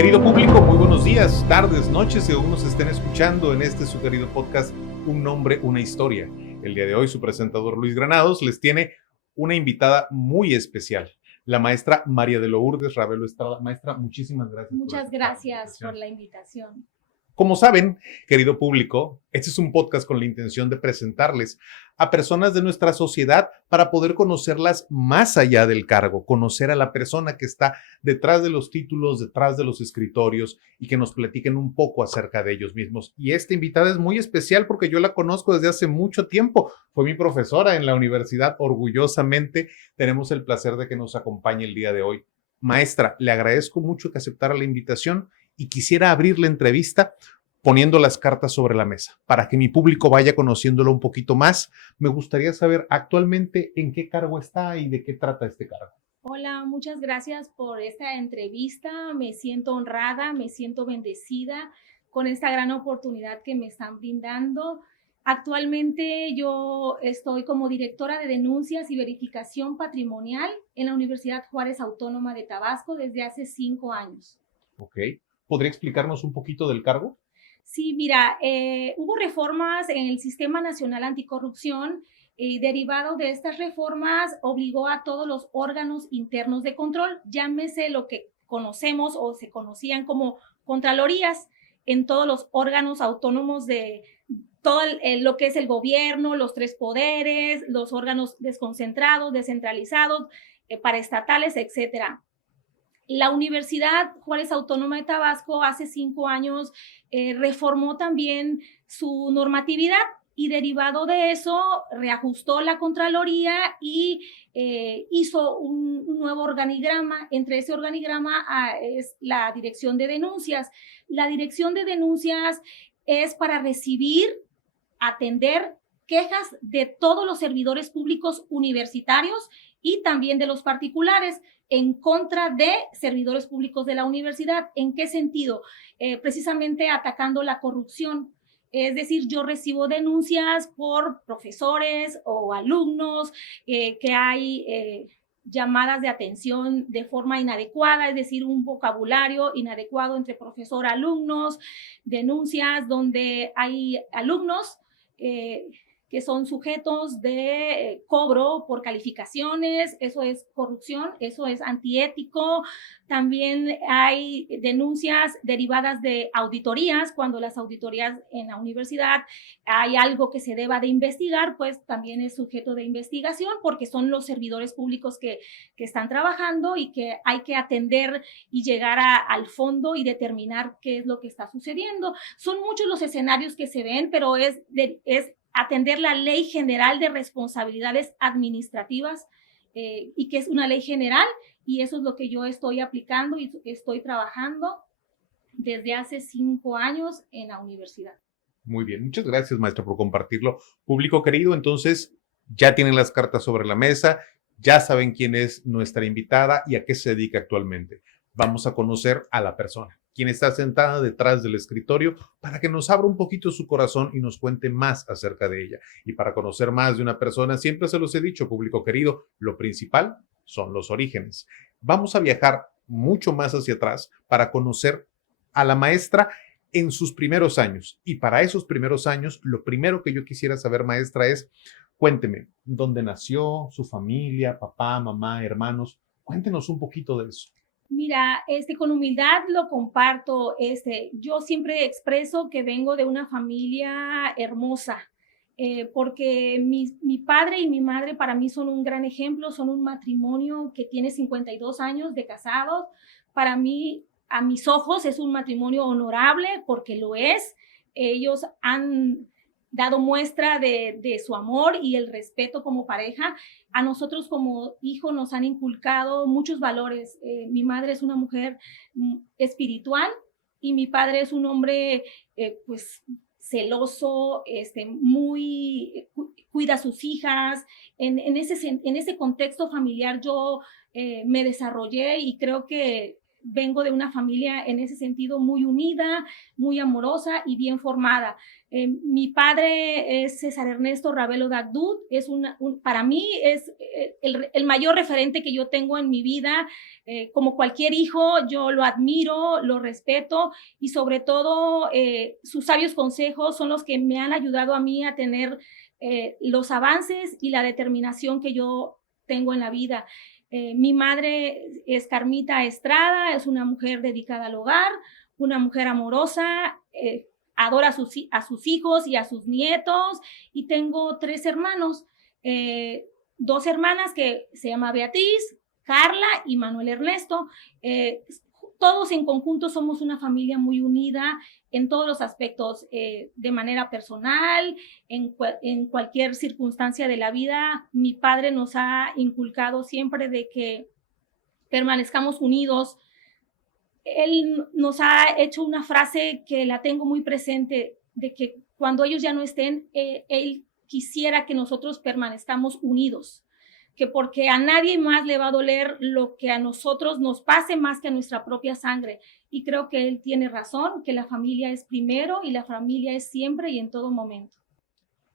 Querido público, muy buenos días, tardes, noches, según nos estén escuchando en este su querido podcast, Un Nombre, Una Historia. El día de hoy, su presentador Luis Granados les tiene una invitada muy especial, la maestra María de Lourdes Ravelo Estrada. Maestra, muchísimas gracias. Muchas gracias por la invitación. Como saben, querido público, este es un podcast con la intención de presentarles a personas de nuestra sociedad para poder conocerlas más allá del cargo, conocer a la persona que está detrás de los títulos, detrás de los escritorios y que nos platiquen un poco acerca de ellos mismos. Y esta invitada es muy especial porque yo la conozco desde hace mucho tiempo. Fue mi profesora en la universidad. Orgullosamente tenemos el placer de que nos acompañe el día de hoy. Maestra, le agradezco mucho que aceptara la invitación y quisiera abrir la entrevista poniendo las cartas sobre la mesa. Para que mi público vaya conociéndolo un poquito más, me gustaría saber actualmente en qué cargo está y de qué trata este cargo. Hola, muchas gracias por esta entrevista. Me siento honrada, me siento bendecida con esta gran oportunidad que me están brindando. Actualmente yo estoy como directora de denuncias y verificación patrimonial en la Universidad Juárez Autónoma de Tabasco desde hace 5 años. Ok. ¿Podría explicarnos un poquito del cargo? Sí, mira, hubo reformas en el Sistema Nacional Anticorrupción y derivado de estas reformas obligó a todos los órganos internos de control, llámese lo que conocemos o se conocían como contralorías en todos los órganos autónomos de todo lo que es el gobierno, los 3 poderes, los órganos desconcentrados, descentralizados, paraestatales, etcétera. La Universidad Juárez Autónoma de Tabasco hace 5 años reformó también su normatividad y derivado de eso reajustó la Contraloría y hizo un nuevo organigrama. Entre ese organigrama es la Dirección de Denuncias. La Dirección de Denuncias es para recibir, atender quejas de todos los servidores públicos universitarios y también de los particulares en contra de servidores públicos de la universidad. ¿En qué sentido? Precisamente atacando la corrupción. Es decir, yo recibo denuncias por profesores o alumnos que hay llamadas de atención de forma inadecuada, es decir, un vocabulario inadecuado entre profesor-alumnos, denuncias donde hay alumnos que son sujetos de cobro por calificaciones. Eso es corrupción, eso es antiético. También hay denuncias derivadas de auditorías, cuando las auditorías en la universidad hay algo que se deba de investigar, pues también es sujeto de investigación porque son los servidores públicos que están trabajando y que hay que atender y llegar al fondo y determinar qué es lo que está sucediendo. Son muchos los escenarios que se ven, pero es atender la Ley General de Responsabilidades Administrativas y que es una ley general, y eso es lo que yo estoy aplicando y estoy trabajando desde hace 5 años en la universidad. Muy bien, muchas gracias, maestra, por compartirlo. Público querido, entonces ya tienen las cartas sobre la mesa, ya saben quién es nuestra invitada y a qué se dedica actualmente. Vamos a conocer a la persona, quien está sentada detrás del escritorio, para que nos abra un poquito su corazón y nos cuente más acerca de ella. Y para conocer más de una persona, siempre se los he dicho, público querido, lo principal son los orígenes. Vamos a viajar mucho más hacia atrás para conocer a la maestra en sus primeros años. Y para esos primeros años, lo primero que yo quisiera saber, maestra, es, cuénteme, ¿dónde nació, su familia, papá, mamá, hermanos? Cuéntenos un poquito de eso. Mira, con humildad lo comparto. Yo siempre expreso que vengo de una familia hermosa, porque mi padre y mi madre para mí son un gran ejemplo, son un matrimonio que tiene 52 años de casados. Para mí, a mis ojos, es un matrimonio honorable porque lo es. Ellos han dado muestra de su amor y el respeto como pareja. A nosotros como hijos nos han inculcado muchos valores. Mi madre es una mujer espiritual y mi padre es un hombre pues celoso, muy cuida a sus hijas. En ese contexto familiar yo me desarrollé y creo que vengo de una familia en ese sentido muy unida, muy amorosa y bien formada. Mi padre es César Ernesto Ravelo Dagdud, para mí es el mayor referente que yo tengo en mi vida. Como cualquier hijo, yo lo admiro, lo respeto y sobre todo sus sabios consejos son los que me han ayudado a mí a tener los avances y la determinación que yo tengo en la vida. Mi madre es Carmita Estrada, es una mujer dedicada al hogar, una mujer amorosa, adora a sus hijos y a sus nietos, y tengo 3 hermanos, 2 hermanas que se llama Beatriz, Carla y Manuel Ernesto. Todos en conjunto somos una familia muy unida en todos los aspectos, de manera personal, en cualquier circunstancia de la vida. Mi padre nos ha inculcado siempre de que permanezcamos unidos. Él nos ha hecho una frase que la tengo muy presente, de que cuando ellos ya no estén, él quisiera que nosotros permanezcamos unidos, que porque a nadie más le va a doler lo que a nosotros nos pase más que a nuestra propia sangre. Y creo que él tiene razón, que la familia es primero y la familia es siempre y en todo momento.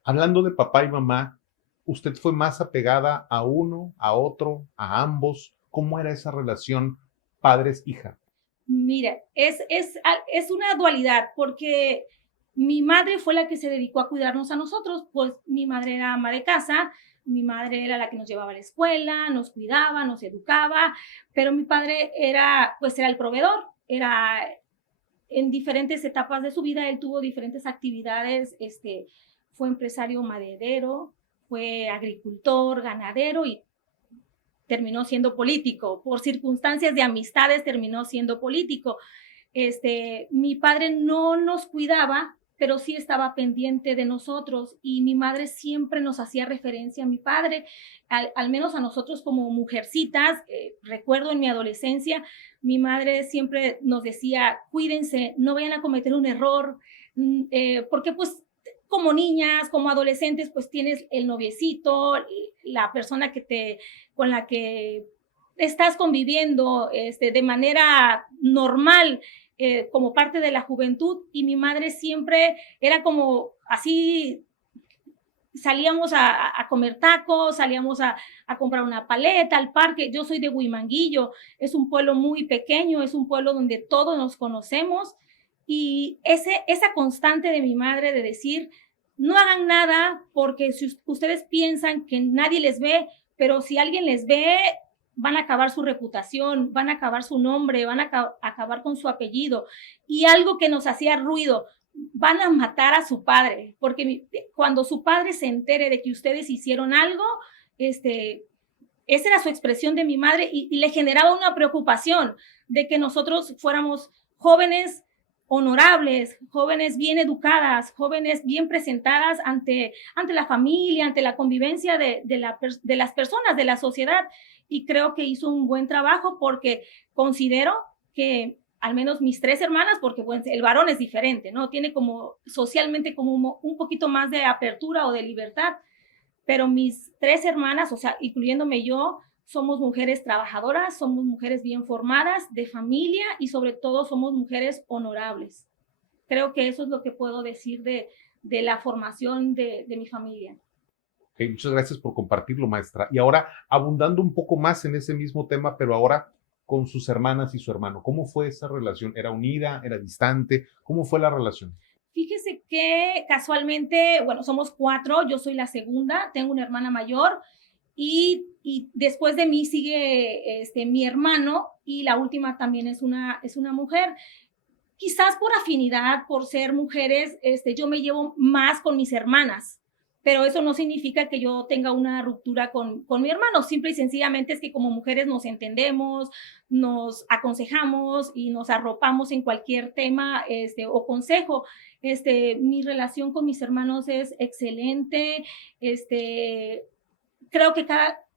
Hablando de papá y mamá, ¿usted fue más apegada a uno, a otro, a ambos? ¿Cómo era esa relación padres-hija? Mira, es una dualidad, porque mi madre fue la que se dedicó a cuidarnos a nosotros, pues mi madre era ama de casa, mi madre era la que nos llevaba a la escuela, nos cuidaba, nos educaba, pero mi padre pues era el proveedor, era en diferentes etapas de su vida, él tuvo diferentes actividades, fue empresario maderero, fue agricultor, ganadero y terminó siendo político. Por circunstancias de amistades terminó siendo político. Mi padre no nos cuidaba, pero sí estaba pendiente de nosotros, y mi madre siempre nos hacía referencia a mi padre, al menos a nosotros como mujercitas. Recuerdo en mi adolescencia, mi madre siempre nos decía, cuídense, no vayan a cometer un error, porque pues como niñas, como adolescentes, pues tienes el noviecito, la persona con la que estás conviviendo de manera normal, como parte de la juventud, y mi madre siempre era como así. Salíamos a comer tacos, salíamos a comprar una paleta al parque. Yo soy de Huimanguillo, es un pueblo muy pequeño, es un pueblo donde todos nos conocemos, y esa constante de mi madre de decir, no hagan nada porque si ustedes piensan que nadie les ve, pero si alguien les ve, van a acabar su reputación, van a acabar su nombre, van a acabar con su apellido. Y algo que nos hacía ruido, van a matar a su padre, porque cuando su padre se entere de que ustedes hicieron algo, esa era su expresión de mi madre, y le generaba una preocupación de que nosotros fuéramos jóvenes honorables, jóvenes bien educadas, jóvenes bien presentadas ante la familia, ante la convivencia de las personas, de la sociedad. Y creo que hizo un buen trabajo, porque considero que al menos mis 3 hermanas, porque pues, el varón es diferente, ¿no? Tiene como socialmente como un poquito más de apertura o de libertad, pero mis 3 hermanas, o sea, incluyéndome yo, somos mujeres trabajadoras, somos mujeres bien formadas, de familia, y sobre todo somos mujeres honorables. Creo que eso es lo que puedo decir de la formación de mi familia. Okay, muchas gracias por compartirlo, maestra. Y ahora, abundando un poco más en ese mismo tema, pero ahora con sus hermanas y su hermano, ¿cómo fue esa relación? ¿Era unida? ¿Era distante? ¿Cómo fue la relación? Fíjese que casualmente, bueno, somos 4, yo soy la segunda, tengo una hermana mayor, y después de mí sigue mi hermano, y la última también es una mujer. Quizás por afinidad, por ser mujeres, yo me llevo más con mis hermanas, pero eso no significa que yo tenga una ruptura con mi hermano. Simple y sencillamente es que como mujeres nos entendemos, nos aconsejamos y nos arropamos en cualquier tema o consejo. Mi relación con mis hermanos es excelente. Creo que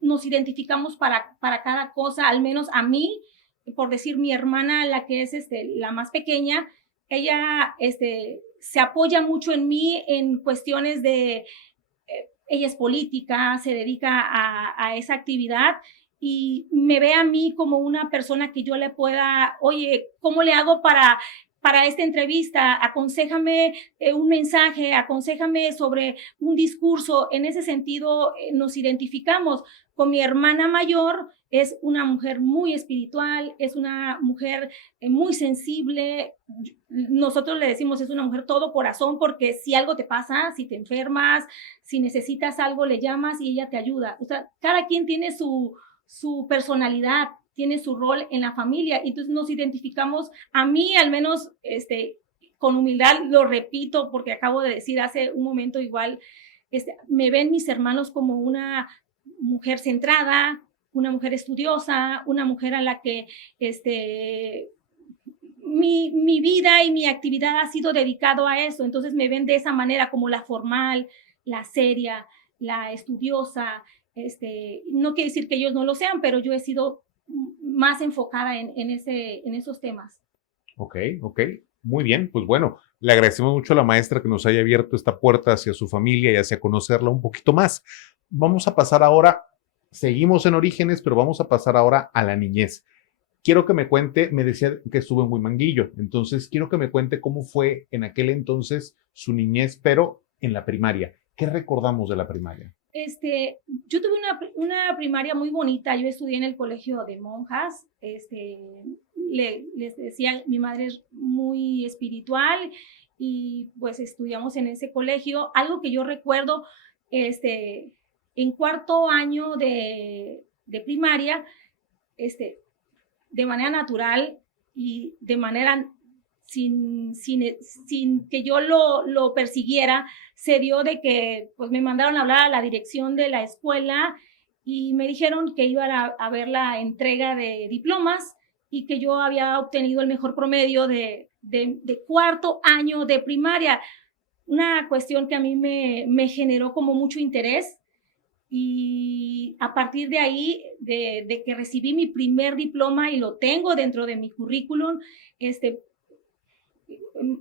nos identificamos para cada cosa, al menos a mí, por decir, mi hermana, la que es la más pequeña, ella se apoya mucho en mí en cuestiones de, ella es política, se dedica a esa actividad, y me ve a mí como una persona que yo le pueda, oye, ¿cómo le hago para esta entrevista? Aconséjame un mensaje, aconséjame sobre un discurso. En ese sentido, nos identificamos con mi hermana mayor. Es una mujer muy espiritual, es una mujer muy sensible. Nosotros le decimos es una mujer todo corazón, porque si algo te pasa, si te enfermas, si necesitas algo, le llamas y ella te ayuda. O sea, cada quien tiene su personalidad, tiene su rol en la familia. Entonces nos identificamos, a mí al menos, con humildad, lo repito, porque acabo de decir hace un momento igual, me ven mis hermanos como una mujer centrada, una mujer estudiosa, una mujer a la que mi vida y mi actividad ha sido dedicado a eso. Entonces me ven de esa manera, como la formal, la seria, la estudiosa. No quiere decir que ellos no lo sean, pero yo he sido más enfocada en esos temas. Ok, ok. Muy bien, pues bueno, le agradecemos mucho a la maestra que nos haya abierto esta puerta hacia su familia y hacia conocerla un poquito más. Vamos a pasar ahora, seguimos en Orígenes, pero vamos a pasar ahora a la niñez. Quiero que me cuente, me decía que estuvo en Huimanguillo, entonces quiero que me cuente cómo fue en aquel entonces su niñez, pero en la primaria. ¿Qué recordamos de la primaria? Yo tuve una primaria muy bonita. Yo estudié en el colegio de monjas. Les decía, mi madre es muy espiritual y pues estudiamos en ese colegio. Algo que yo recuerdo, en cuarto año de primaria, de manera natural y de manera sin que yo lo persiguiera, se dio de que pues me mandaron a hablar a la dirección de la escuela y me dijeron que iban a ver la entrega de diplomas y que yo había obtenido el mejor promedio de cuarto año de primaria. Una cuestión que a mí me generó como mucho interés, y a partir de ahí, de que recibí mi primer diploma y lo tengo dentro de mi currículum,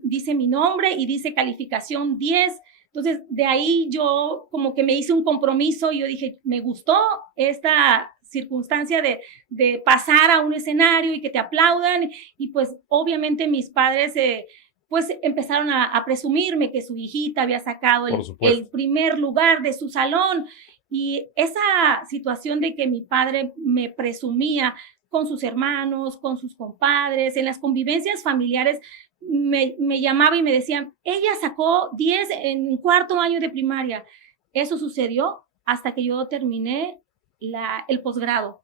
dice mi nombre y dice calificación 10. Entonces, de ahí yo como que me hice un compromiso y yo dije, me gustó esta circunstancia de pasar a un escenario y que te aplaudan. Y pues obviamente mis padres pues empezaron a presumirme que su hijita había sacado el primer lugar de su salón. Y esa situación de que mi padre me presumía con sus hermanos, con sus compadres, en las convivencias familiares, me llamaba y me decían, ella sacó 10 en cuarto año de primaria. Eso sucedió hasta que yo terminé el posgrado.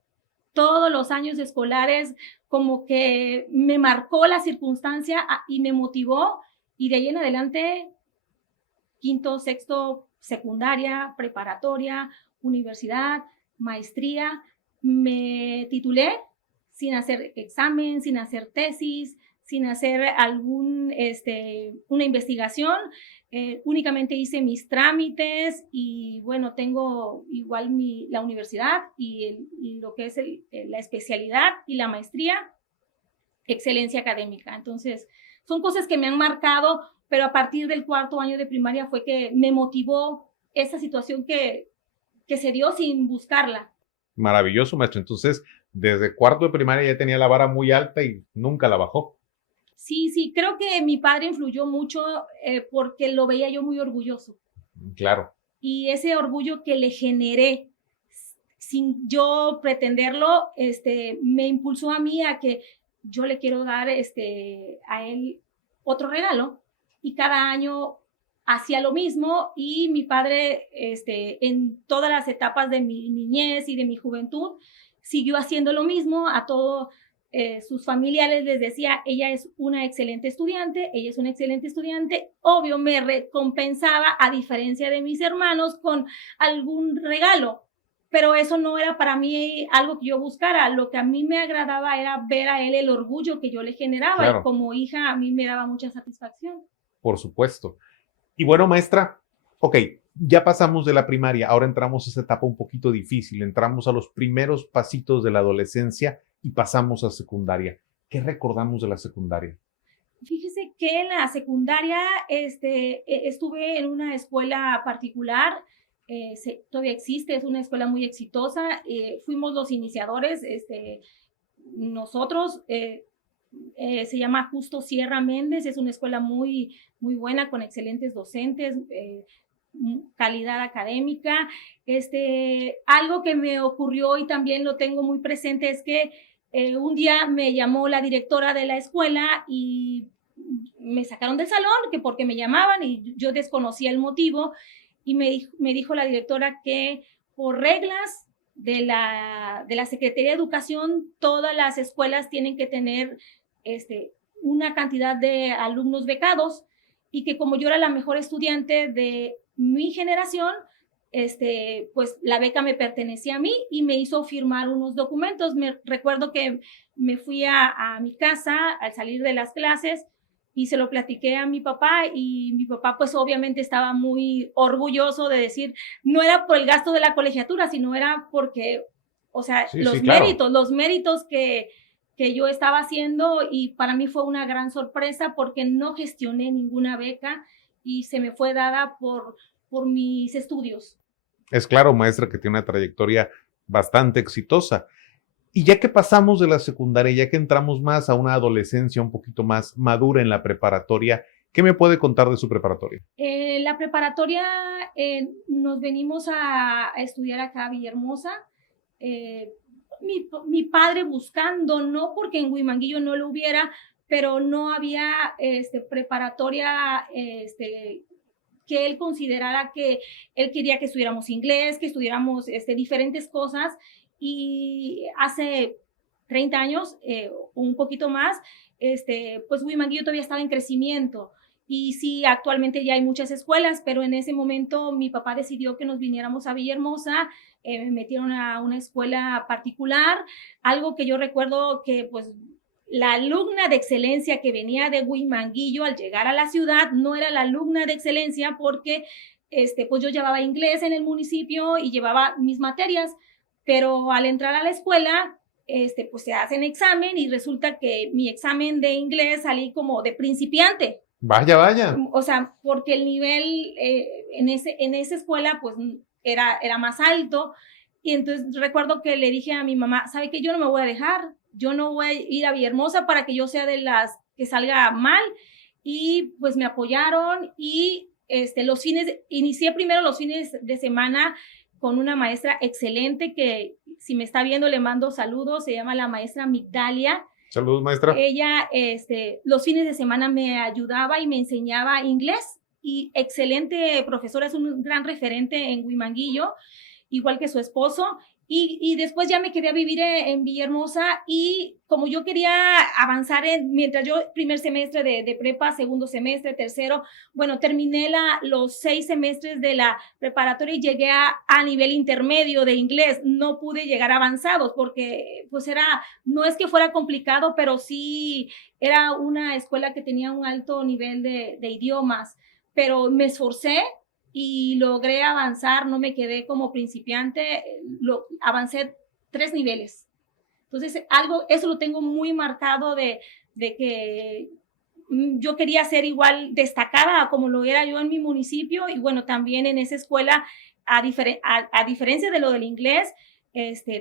Todos los años escolares como que me marcó la circunstancia y me motivó, y de ahí en adelante, quinto, sexto, secundaria, preparatoria, universidad, maestría, me titulé sin hacer examen, sin hacer tesis, sin hacer una investigación. Únicamente hice mis trámites y bueno, tengo igual la universidad y lo que es la especialidad y la maestría, excelencia académica. Entonces, son cosas que me han marcado, pero a partir del cuarto año de primaria fue que me motivó esa situación que se dio sin buscarla. Maravilloso, maestro. Entonces, desde cuarto de primaria ya tenía la vara muy alta y nunca la bajó. Sí, creo que mi padre influyó mucho porque lo veía yo muy orgulloso. Claro. Y ese orgullo que le generé sin yo pretenderlo, me impulsó a mí a que yo le quiero dar a él otro regalo. Y cada año hacía lo mismo, y mi padre en todas las etapas de mi niñez y de mi juventud siguió haciendo lo mismo. A todos sus familiares les decía, ella es una excelente estudiante, ella es una excelente estudiante. Obvio, me recompensaba, a diferencia de mis hermanos, con algún regalo, pero eso no era para mí algo que yo buscara. Lo que a mí me agradaba era ver a él el orgullo que yo le generaba, claro. Y como hija a mí me daba mucha satisfacción. Por supuesto. Y bueno, maestra, ok, ya pasamos de la primaria, ahora entramos a esa etapa un poquito difícil, entramos a los primeros pasitos de la adolescencia y pasamos a secundaria. ¿Qué recordamos de la secundaria? Fíjese que en la secundaria estuve en una escuela particular todavía existe, es una escuela muy exitosa. Fuimos los iniciadores, nosotros, se llama Justo Sierra Méndez, es una escuela muy, muy buena, con excelentes docentes, calidad académica. Algo que me ocurrió y también lo tengo muy presente es que un día me llamó la directora de la escuela y me sacaron del salón, que porque me llamaban y yo desconocía el motivo, y me dijo la directora que por reglas de la Secretaría de Educación, todas las escuelas tienen que tener una cantidad de alumnos becados, y que como yo era la mejor estudiante de mi generación, pues la beca me pertenecía a mí, y me hizo firmar unos documentos. Recuerdo que me fui a mi casa al salir de las clases y se lo platiqué a mi papá, y mi papá pues obviamente estaba muy orgulloso de decir, no era por el gasto de la colegiatura, sino era porque, o sea, Sí, sí, claro. los méritos que yo estaba haciendo, y para mí fue una gran sorpresa porque no gestioné ninguna beca y se me fue dada por mis estudios. Es claro, maestra, que tiene una trayectoria bastante exitosa. Y ya que pasamos de la secundaria, ya que entramos más a una adolescencia un poquito más madura en la preparatoria, ¿qué me puede contar de su preparatoria? La preparatoria, nos venimos a estudiar acá a Villahermosa. Eh, mi padre buscando, no porque en Huimanguillo no lo hubiera, pero no había preparatoria que él considerara que él quería que estudiáramos inglés, que estudiáramos diferentes cosas. Y hace 30 años, un poquito más, pues Huimanguillo todavía estaba en crecimiento. Y sí, actualmente ya hay muchas escuelas, pero en ese momento mi papá decidió que nos viniéramos a Villahermosa. Me metieron a una escuela particular, algo que yo recuerdo que pues la alumna de excelencia que venía de Huimanguillo al llegar a la ciudad no era la alumna de excelencia porque pues yo llevaba inglés en el municipio y llevaba mis materias, pero al entrar a la escuela, pues se hacen examen y resulta que mi examen de inglés salí como de principiante. Vaya, vaya. O sea, porque el nivel en esa escuela pues era más alto. Y entonces recuerdo que le dije a mi mamá, ¿sabe qué? Yo no me voy a dejar, yo no voy a ir a Villahermosa para que yo sea de las que salga mal. Y pues me apoyaron, y inicié primero los fines de semana con una maestra excelente que, si me está viendo, le mando saludos, se llama la maestra Migdalia. Saludos, maestra. Ella, los fines de semana me ayudaba y me enseñaba inglés, y excelente profesora, es un gran referente en Huimanguillo, igual que su esposo. Y después ya me quedé a vivir en Villahermosa, y como yo quería avanzar mientras yo primer semestre de prepa, segundo semestre, tercero, bueno, terminé los 6 semestres de la preparatoria y llegué a nivel intermedio de inglés. No pude llegar avanzados porque pues no es que fuera complicado, pero sí era una escuela que tenía un alto nivel de idiomas, pero me esforcé y logré avanzar, no me quedé como principiante, avancé 3 niveles. Entonces, eso lo tengo muy marcado de que yo quería ser igual destacada como lo era yo en mi municipio, y bueno, también en esa escuela, a diferencia de lo del inglés,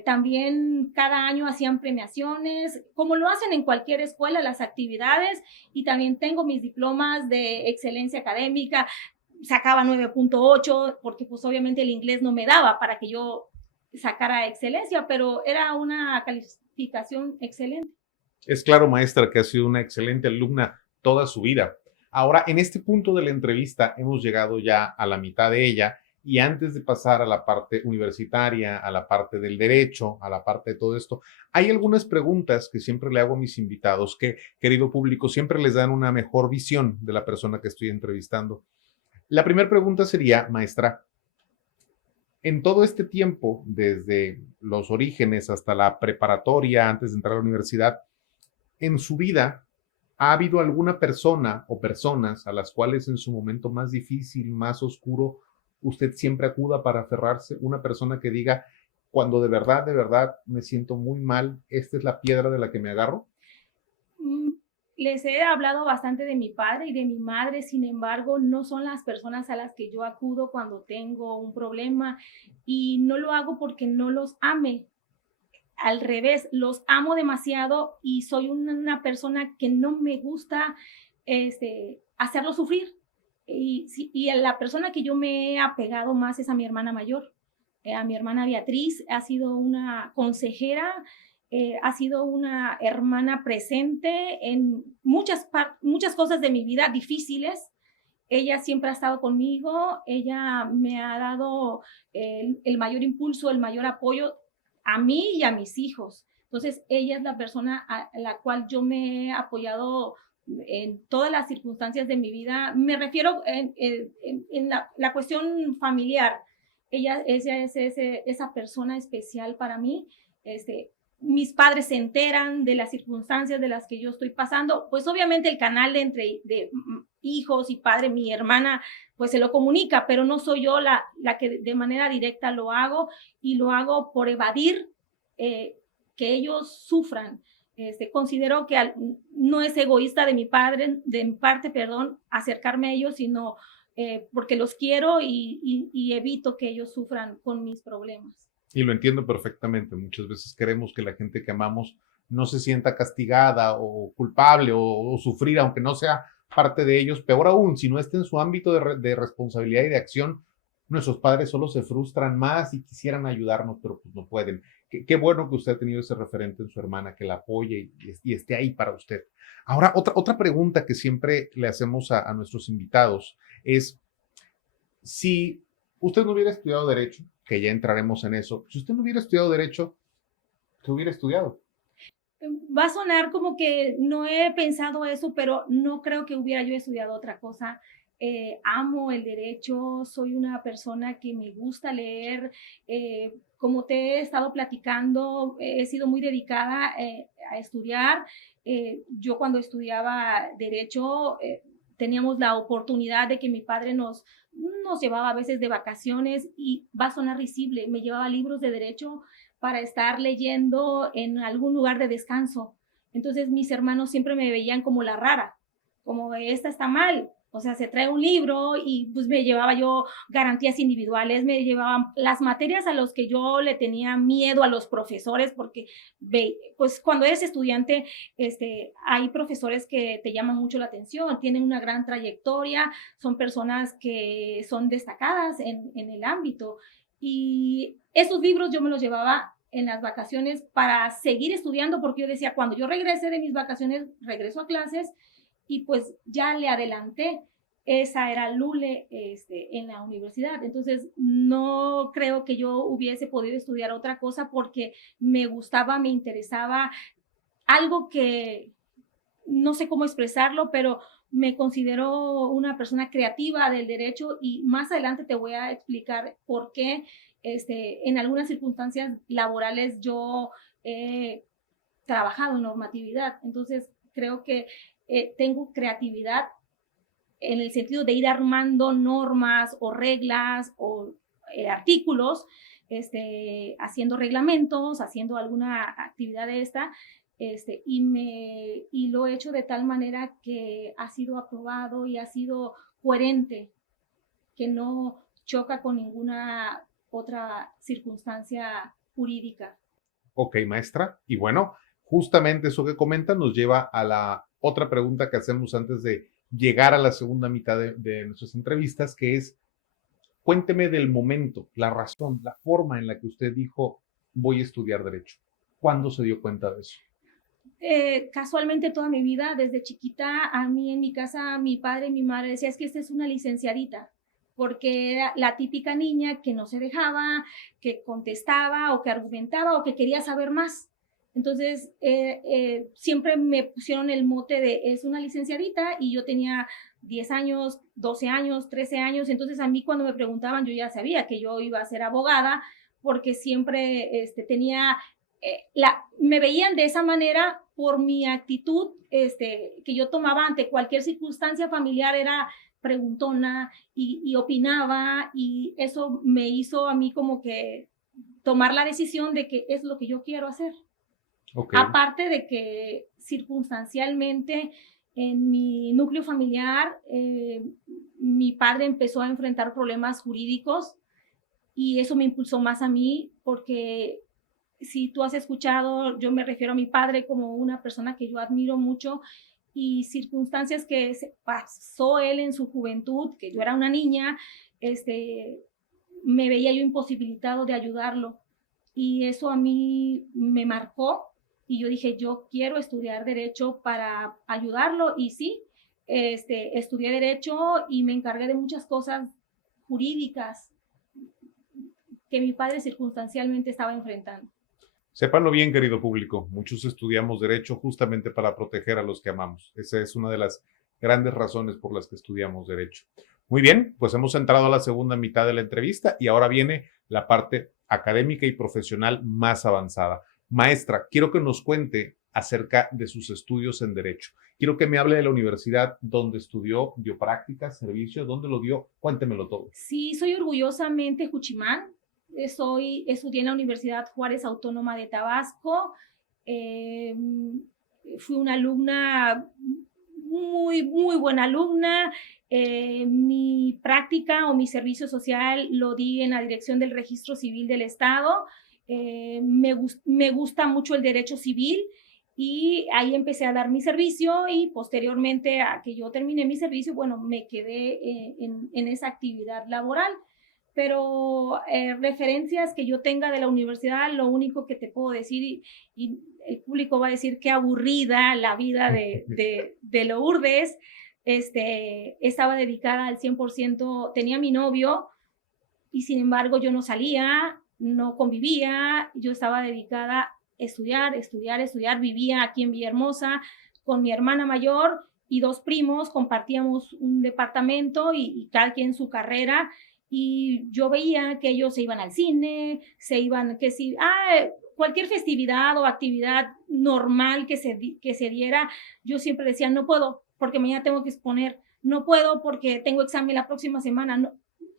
también cada año hacían premiaciones, como lo hacen en cualquier escuela, las actividades, y también tengo mis diplomas de excelencia académica. Sacaba 9.8 porque pues obviamente el inglés no me daba para que yo sacara excelencia, pero era una calificación excelente. Es claro, maestra, que ha sido una excelente alumna toda su vida. Ahora, en este punto de la entrevista hemos llegado ya a la mitad de ella, y antes de pasar a la parte universitaria, a la parte del derecho, a la parte de todo esto, hay algunas preguntas que siempre le hago a mis invitados que, querido público, siempre les dan una mejor visión de la persona que estoy entrevistando. La primera pregunta sería, maestra, en todo este tiempo, desde los orígenes hasta la preparatoria, antes de entrar a la universidad, en su vida, ¿ha habido alguna persona o personas a las cuales en su momento más difícil, más oscuro, usted siempre acuda para aferrarse? Una persona que diga, cuando de verdad me siento muy mal, esta es la piedra de la que me agarro. les he hablado bastante de mi padre y de mi madre, sin embargo, no son las personas a las que yo acudo cuando tengo un problema y no lo hago porque no los ame. Al revés, los amo demasiado y soy una persona que no me gusta hacerlo sufrir. Y a la persona que yo me he apegado más es a mi hermana mayor, a mi hermana Beatriz. Ha sido una consejera, ha sido una hermana presente en muchas cosas de mi vida difíciles. Ella siempre ha estado conmigo, ella me ha dado el mayor impulso, el mayor apoyo a mí y a mis hijos. Entonces, ella es la persona a la cual yo me he apoyado en todas las circunstancias de mi vida. Me refiero en la cuestión familiar. Ella es esa persona especial para mí. Mis padres se enteran de las circunstancias de las que yo estoy pasando, pues obviamente el canal de hijos y padre, mi hermana, pues se lo comunica, pero no soy yo la que de manera directa lo hago, y lo hago por evadir que ellos sufran. Considero que no es egoísta de mi parte, perdón, acercarme a ellos, sino porque los quiero y evito que ellos sufran con mis problemas. Y lo entiendo perfectamente. Muchas veces queremos que la gente que amamos no se sienta castigada o culpable o sufrir, aunque no sea parte de ellos. Peor aún, si no está en su ámbito de responsabilidad y de acción, nuestros padres solo se frustran más y quisieran ayudarnos, pero pues no pueden. Qué bueno que usted ha tenido ese referente en su hermana, que la apoye y esté ahí para usted. Ahora, otra pregunta que siempre le hacemos a nuestros invitados es, si usted no hubiera estudiado Derecho, que ya entraremos en eso, si usted no hubiera estudiado Derecho, ¿qué hubiera estudiado? Va a sonar como que no he pensado eso, pero no creo que hubiera yo estudiado otra cosa. Amo el derecho, soy una persona que me gusta leer. Como te he estado platicando, he sido muy dedicada a estudiar. Yo cuando estudiaba derecho teníamos la oportunidad de que mi padre nos llevaba a veces de vacaciones, y va a sonar risible, me llevaba libros de derecho para estar leyendo en algún lugar de descanso. Entonces mis hermanos siempre me veían como la rara, como esta está mal. O sea, se trae un libro, y pues me llevaba yo garantías individuales, me llevaban las materias a los que yo le tenía miedo a los profesores, porque pues cuando eres estudiante, hay profesores que te llaman mucho la atención, tienen una gran trayectoria, son personas que son destacadas en el ámbito. Y esos libros yo me los llevaba en las vacaciones para seguir estudiando, porque yo decía, cuando yo regrese de mis vacaciones, regreso a clases, y pues ya le adelanté. Esa era Lule en la universidad. Entonces, no creo que yo hubiese podido estudiar otra cosa, porque me gustaba, me interesaba algo que no sé cómo expresarlo, pero me considero una persona creativa del derecho, y más adelante te voy a explicar por qué en algunas circunstancias laborales yo he trabajado en normatividad. Entonces, creo que tengo creatividad en el sentido de ir armando normas o reglas o artículos, haciendo reglamentos, haciendo alguna actividad de esta, y lo he hecho de tal manera que ha sido aprobado y ha sido coherente, que no choca con ninguna otra circunstancia jurídica. Ok, maestra. Y bueno, justamente eso que comenta nos lleva a la otra pregunta que hacemos antes de llegar a la segunda mitad de nuestras entrevistas, que es, cuénteme del momento, la razón, la forma en la que usted dijo, voy a estudiar Derecho. ¿Cuándo se dio cuenta de eso? Casualmente toda mi vida, desde chiquita, a mí en mi casa, mi padre y mi madre decían, es que esta es una licenciadita, porque era la típica niña que no se dejaba, que contestaba o que argumentaba o que quería saber más. Entonces, siempre me pusieron el mote de es una licenciadita, y yo tenía 10 años, 12 años, 13 años. Entonces, a mí cuando me preguntaban, yo ya sabía que yo iba a ser abogada, porque siempre tenía me veían de esa manera por mi actitud que yo tomaba ante cualquier circunstancia familiar. Era preguntona y opinaba, y eso me hizo a mí como que tomar la decisión de que es lo que yo quiero hacer. Ok. Aparte de que circunstancialmente en mi núcleo familiar, mi padre empezó a enfrentar problemas jurídicos y eso me impulsó más a mí porque si tú has escuchado, yo me refiero a mi padre como una persona que yo admiro mucho y circunstancias que pasó él en su juventud, que yo era una niña, me veía yo imposibilitado de ayudarlo. Y eso a mí me marcó y yo dije, yo quiero estudiar derecho para ayudarlo. Y sí, estudié derecho y me encargué de muchas cosas jurídicas que mi padre circunstancialmente estaba enfrentando. Sépanlo bien, querido público, muchos estudiamos derecho justamente para proteger a los que amamos. Esa es una de las grandes razones por las que estudiamos derecho. Muy bien, pues hemos entrado a la segunda mitad de la entrevista y ahora viene la parte académica y profesional más avanzada. Maestra, quiero que nos cuente acerca de sus estudios en derecho. Quiero que me hable de la universidad donde estudió, dio prácticas, servicio, dónde lo dio. Cuéntemelo todo. Sí, soy orgullosamente Juchimán. Estudié en la Universidad Juárez Autónoma de Tabasco. Eh, Fui una alumna muy buena alumna. Mi práctica o mi servicio social lo di en la dirección del Registro Civil del Estado. Me gusta mucho el derecho civil y ahí empecé a dar mi servicio y posteriormente a que yo terminé mi servicio, bueno, me quedé en esa actividad laboral. Pero referencias que yo tenga de la universidad, lo único que te puedo decir, y el público va a decir qué aburrida la vida de Lourdes, estaba dedicada al 100%, tenía mi novio y sin embargo yo no salía, no convivía, yo estaba dedicada a estudiar, vivía aquí en Villahermosa con mi hermana mayor y dos primos, compartíamos un departamento y cada quien su carrera y yo veía que ellos se iban al cine, se iban, que si, cualquier festividad o actividad normal que se diera, yo siempre decía, no puedo, porque mañana tengo que exponer, no puedo porque tengo examen la próxima semana. No,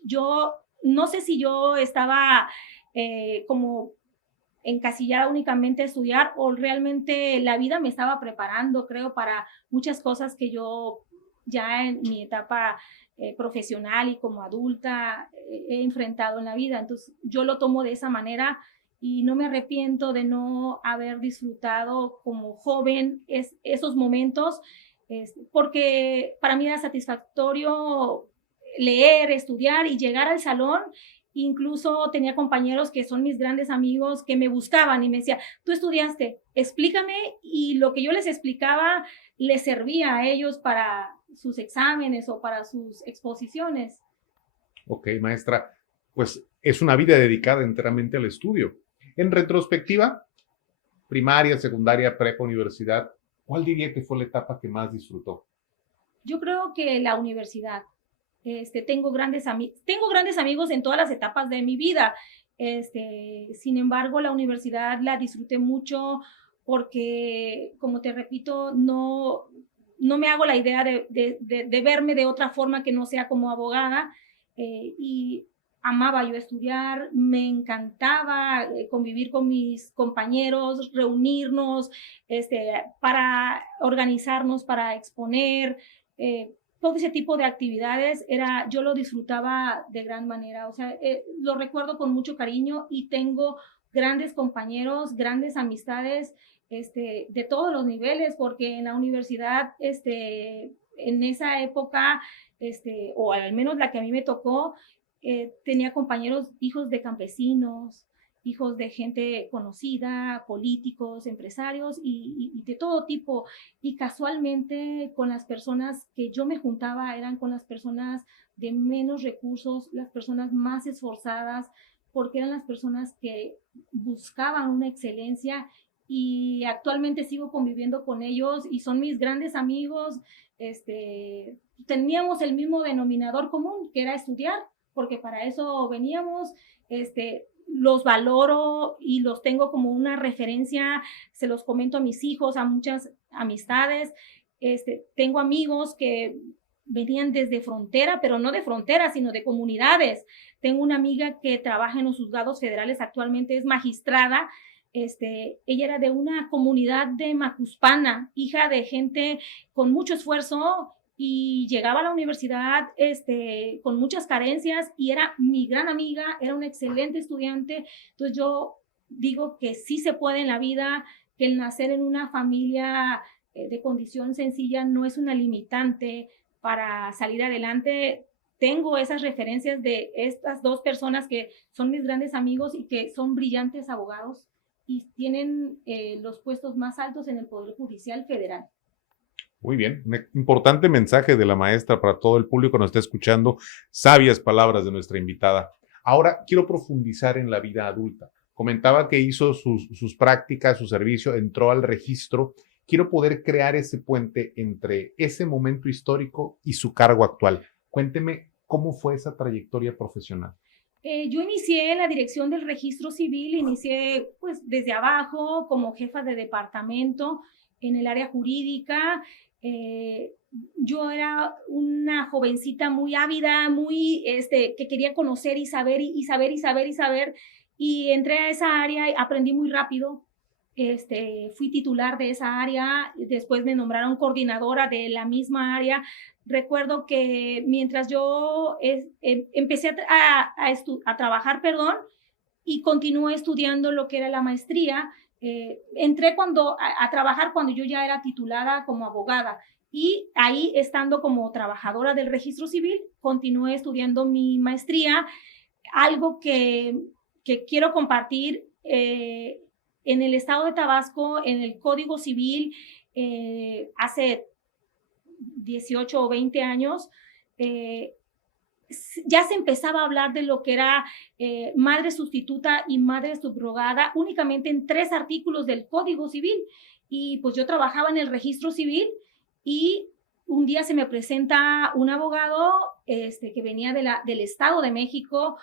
yo no sé si yo estaba como encasillada únicamente a estudiar o realmente la vida me estaba preparando, creo, para muchas cosas que yo ya en mi etapa profesional y como adulta he enfrentado en la vida. Entonces yo lo tomo de esa manera y no me arrepiento de no haber disfrutado como joven esos momentos, porque para mí era satisfactorio leer, estudiar y llegar al salón. Incluso tenía compañeros que son mis grandes amigos que me buscaban y me decían, tú estudiaste, explícame, y lo que yo les explicaba les servía a ellos para sus exámenes o para sus exposiciones. Ok, maestra, pues es una vida dedicada enteramente al estudio. En retrospectiva, primaria, secundaria, prepa, universidad, ¿cuál diría que fue la etapa que más disfrutó? Yo creo que la universidad. Tengo grandes amigos en todas las etapas de mi vida. Sin embargo, la universidad la disfruté mucho porque, como te repito, no me hago la idea de verme de otra forma que no sea como abogada. Y amaba yo estudiar, me encantaba convivir con mis compañeros, reunirnos, para organizarnos, para exponer. Todo ese tipo de actividades yo lo disfrutaba de gran manera, o sea, lo recuerdo con mucho cariño y tengo grandes compañeros, grandes amistades, de todos los niveles, porque en la universidad, en esa época, o al menos la que a mí me tocó, tenía compañeros, hijos de campesinos, hijos de gente conocida, políticos, empresarios y de todo tipo. Y casualmente con las personas que yo me juntaba eran con las personas de menos recursos, las personas más esforzadas, porque eran las personas que buscaban una excelencia y actualmente sigo conviviendo con ellos y son mis grandes amigos. Teníamos el mismo denominador común, que era estudiar, porque para eso veníamos. Los valoro y los tengo como una referencia, se los comento a mis hijos, a muchas amistades. Tengo amigos que venían desde frontera, pero no de frontera, sino de comunidades. Tengo una amiga que trabaja en los juzgados federales, actualmente es magistrada, Ella era de una comunidad de Macuspana, hija de gente con mucho esfuerzo, y llegaba a la universidad con muchas carencias y era mi gran amiga, era una excelente estudiante. Entonces yo digo que sí se puede en la vida, que el nacer en una familia de condición sencilla no es una limitante para salir adelante. Tengo esas referencias de estas dos personas que son mis grandes amigos y que son brillantes abogados y tienen los puestos más altos en el Poder Judicial Federal. Muy bien, un importante mensaje de la maestra para todo el público que nos está escuchando, sabias palabras de nuestra invitada. Ahora quiero profundizar en la vida adulta. Comentaba que hizo sus prácticas, su servicio, entró al registro. Quiero poder crear ese puente entre ese momento histórico y su cargo actual. Cuénteme cómo fue esa trayectoria profesional. Yo inicié la dirección del registro civil, inicié pues desde abajo como jefa de departamento en el área jurídica. Yo era una jovencita muy ávida, muy que quería conocer y saber y saber y saber y saber, y entré a esa área y aprendí muy rápido. Fui titular de esa área, después me nombraron coordinadora de la misma área. Recuerdo que mientras yo empecé a trabajar, perdón, y continué estudiando lo que era la maestría, entré a trabajar cuando yo ya era titulada como abogada, y ahí, estando como trabajadora del registro civil, continué estudiando mi maestría. Algo que quiero compartir, en el estado de Tabasco, en el Código Civil, hace 18 o 20 años, ya se empezaba a hablar de lo que era madre sustituta y madre subrogada únicamente en 3 artículos del Código Civil. Y pues yo trabajaba en el registro civil y un día se me presenta un abogado que venía del Estado de México,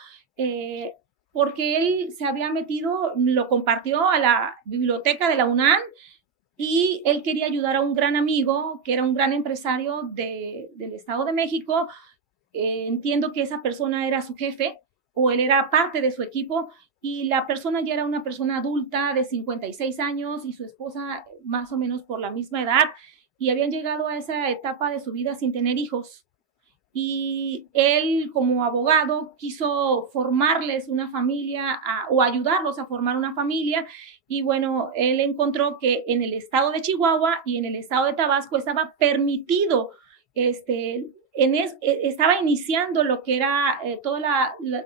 porque él se había metido, lo compartió a la biblioteca de la UNAM, y él quería ayudar a un gran amigo que era un gran empresario del Estado de México. Entiendo que esa persona era su jefe o él era parte de su equipo, y la persona ya era una persona adulta de 56 años y su esposa más o menos por la misma edad, y habían llegado a esa etapa de su vida sin tener hijos. Y él, como abogado, quiso formarles una familia o ayudarlos a formar una familia. Y bueno, él encontró que en el estado de Chihuahua y en el estado de Tabasco estaba permitido, estaba iniciando lo que era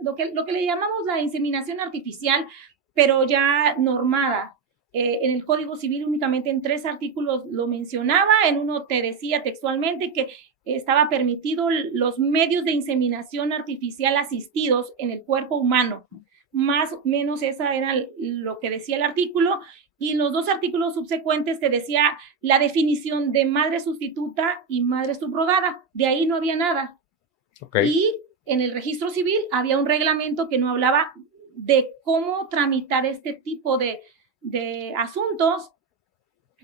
lo que le llamamos la inseminación artificial, pero ya normada. En el Código Civil únicamente en 3 artículos lo mencionaba. En uno te decía textualmente que estaba permitido los medios de inseminación artificial asistidos en el cuerpo humano. Más o menos esa era lo que decía el artículo. Y en los 2 artículos subsecuentes te decía la definición de madre sustituta y madre subrogada. De ahí no había nada. Okay. Y en el registro civil había un reglamento que no hablaba de cómo tramitar este tipo de asuntos.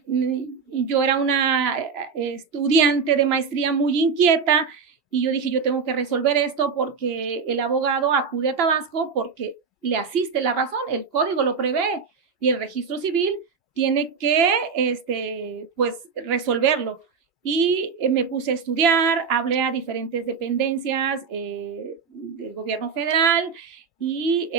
Yo era una estudiante de maestría muy inquieta y yo dije, yo tengo que resolver esto porque el abogado acude a Tabasco porque le asiste la razón, el código lo prevé y el registro civil tiene que pues resolverlo. Y me puse a estudiar, hablé a diferentes dependencias del gobierno federal y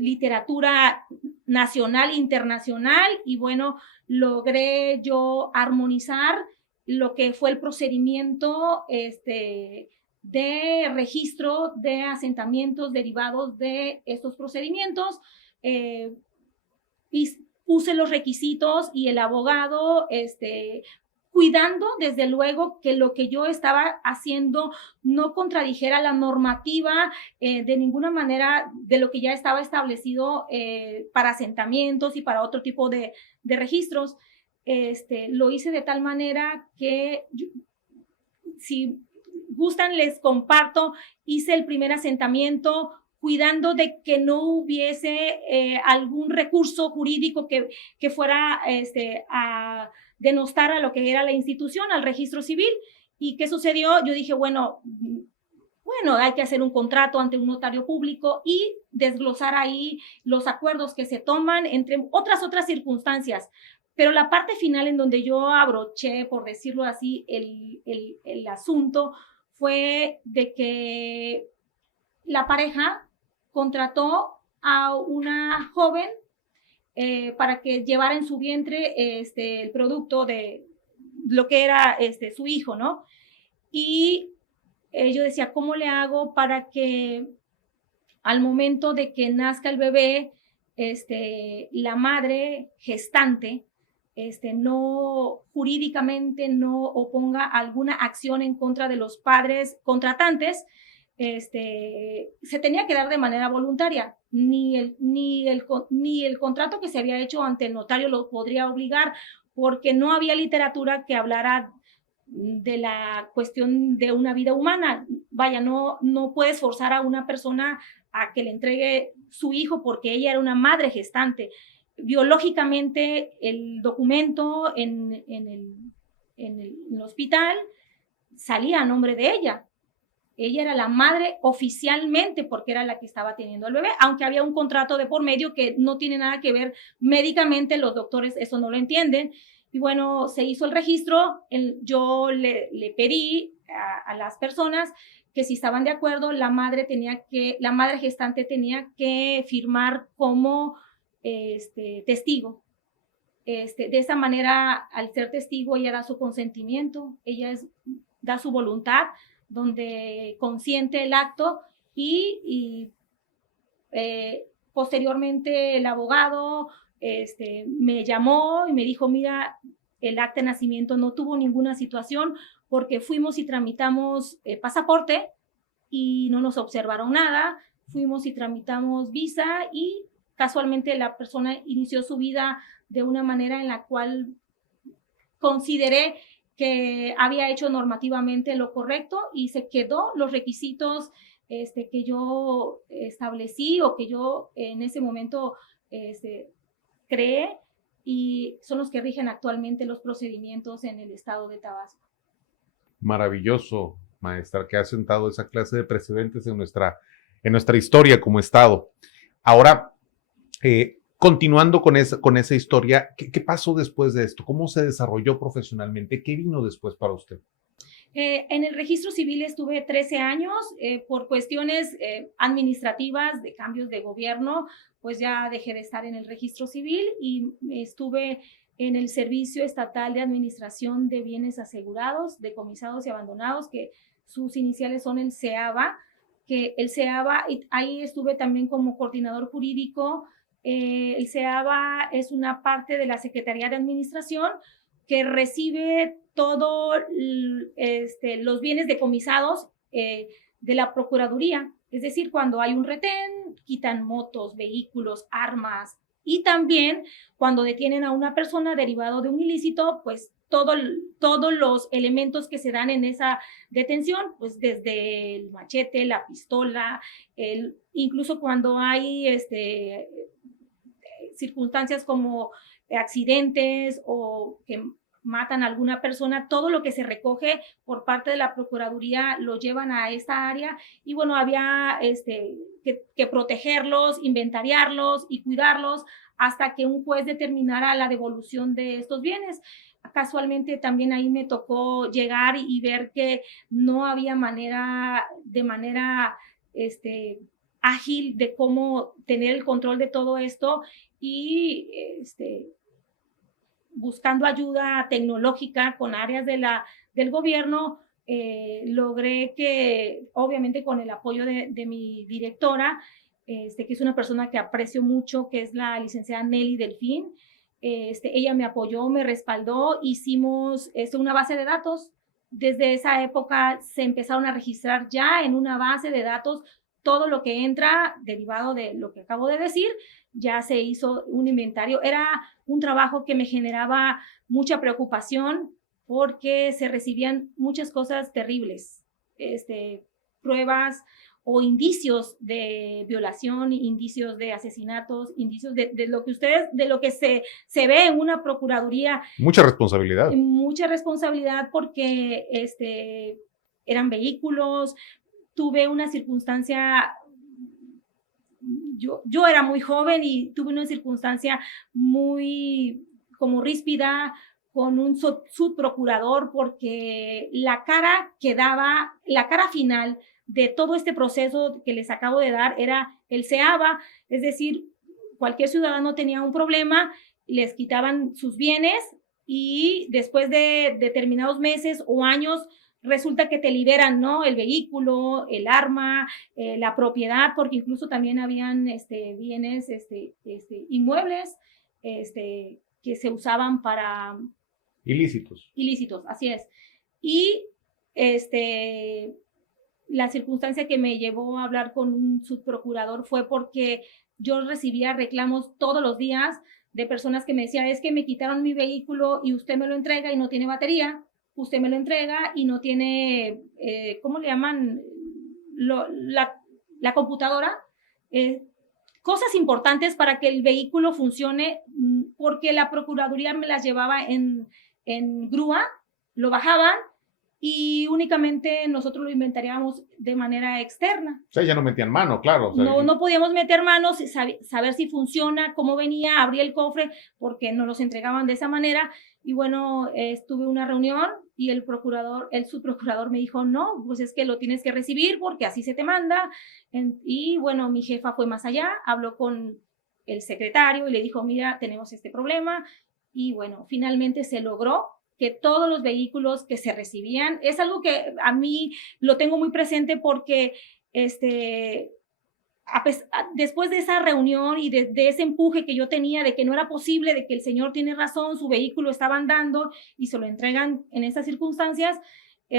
literatura nacional e internacional, y bueno, logré yo armonizar lo que fue el procedimiento de registro de asentamientos derivados de estos procedimientos, y puse los requisitos, y el abogado cuidando desde luego que lo que yo estaba haciendo no contradijera la normativa de ninguna manera de lo que ya estaba establecido para asentamientos y para otro tipo de registros. Lo hice de tal manera que, si gustan, les comparto, hice el primer asentamiento cuidando de que no hubiese algún recurso jurídico que fuera a denostar a lo que era la institución, al registro civil. ¿Y qué sucedió? Yo dije, bueno, bueno, hay que hacer un contrato ante un notario público y desglosar ahí los acuerdos que se toman, entre otras circunstancias. Pero la parte final en donde yo abroché, por decirlo así, el asunto fue de que la pareja contrató a una joven para que llevara en su vientre el producto de lo que era su hijo, ¿no? Y yo decía, ¿cómo le hago para que al momento de que nazca el bebé, la madre gestante, no jurídicamente no oponga alguna acción en contra de los padres contratantes? Se tenía que dar de manera voluntaria. Ni el contrato que se había hecho ante el notario lo podría obligar, porque no había literatura que hablara de la cuestión de una vida humana. Vaya, no puedes forzar a una persona a que le entregue su hijo porque ella era una madre gestante. Biológicamente, el documento en el hospital salía a nombre de ella. Ella era la madre oficialmente porque era la que estaba teniendo al bebé, aunque había un contrato de por medio que no tiene nada que ver médicamente, los doctores eso no lo entienden. Y bueno, se hizo el registro, yo le pedí a las personas que si estaban de acuerdo, la madre gestante tenía que firmar como testigo. De esa manera, al ser testigo, ella da su consentimiento, da su voluntad, donde consiente el acto y posteriormente el abogado me llamó y me dijo, mira, el acta de nacimiento no tuvo ninguna situación porque fuimos y tramitamos pasaporte y no nos observaron nada, fuimos y tramitamos visa y casualmente la persona inició su vida de una manera en la cual consideré que había hecho normativamente lo correcto y se quedó los requisitos que yo establecí o que yo en ese momento creé, y son los que rigen actualmente los procedimientos en el estado de Tabasco. Maravilloso, maestra, que ha sentado esa clase de precedentes en nuestra historia como estado. Ahora, continuando con esa historia, ¿qué pasó después de esto? ¿Cómo se desarrolló profesionalmente? ¿Qué vino después para usted? En el registro civil estuve 13 años, por cuestiones administrativas de cambios de gobierno, pues ya dejé de estar en el registro civil y estuve en el Servicio Estatal de Administración de Bienes Asegurados, Decomisados y Abandonados, que sus iniciales son el CEABA, ahí estuve también como coordinador jurídico. El CEABA es una parte de la Secretaría de Administración que recibe todos los bienes decomisados de la Procuraduría. Es decir, cuando hay un retén, quitan motos, vehículos, armas, y también cuando detienen a una persona derivado de un ilícito, pues todos los elementos que se dan en esa detención, pues desde el machete, la pistola, incluso cuando hay circunstancias como accidentes o que matan a alguna persona, todo lo que se recoge por parte de la Procuraduría lo llevan a esta área y bueno, había que protegerlos, inventariarlos y cuidarlos hasta que un juez determinara la devolución de estos bienes. Casualmente también ahí me tocó llegar y ver que no había de manera ágil de cómo tener el control de todo esto y buscando ayuda tecnológica con áreas del gobierno, logré que, obviamente con el apoyo de mi directora, que es una persona que aprecio mucho, que es la licenciada Nelly Delfín, ella me apoyó, me respaldó, hicimos una base de datos. Desde esa época se empezaron a registrar ya en una base de datos todo lo que entra derivado de lo que acabo de decir. Ya se hizo un inventario. Era un trabajo que me generaba mucha preocupación porque se recibían muchas cosas terribles, pruebas o indicios de violación, indicios de asesinatos, indicios de lo que se ve en una procuraduría. Mucha responsabilidad. Mucha responsabilidad porque eran vehículos, tuve una circunstancia, yo era muy joven y tuve una circunstancia muy como ríspida con un subprocurador, porque la cara que daba, la cara final de todo este proceso que les acabo de dar era el SEABA, es decir, cualquier ciudadano tenía un problema, les quitaban sus bienes y después de determinados meses o años resulta que te liberan, ¿no? El vehículo, el arma, la propiedad, porque incluso también habían bienes, inmuebles, que se usaban para Ilícitos. ilícitos, así es. Y la circunstancia que me llevó a hablar con un subprocurador fue porque yo recibía reclamos todos los días de personas que me decían, es que me quitaron mi vehículo y usted me lo entrega y no tiene batería, usted me lo entrega y no tiene, ¿cómo le llaman? La computadora. Cosas importantes para que el vehículo funcione, porque la Procuraduría me las llevaba en grúa, lo bajaban y únicamente nosotros lo inventaríamos de manera externa. O sea, ya no metían mano, claro. O sea, no podíamos meter manos, saber si funciona, cómo venía, abría el cofre, porque nos los entregaban de esa manera. Y bueno, tuve una reunión y el subprocurador me dijo, no, pues es que lo tienes que recibir porque así se te manda. Y bueno, mi jefa fue más allá, habló con el secretario y le dijo, mira, tenemos este problema. Y bueno, finalmente se logró que todos los vehículos que se recibían, es algo que a mí lo tengo muy presente porque después de esa reunión y de ese empuje que yo tenía de que no era posible, de que el señor tiene razón, su vehículo estaba andando y se lo entregan en esas circunstancias,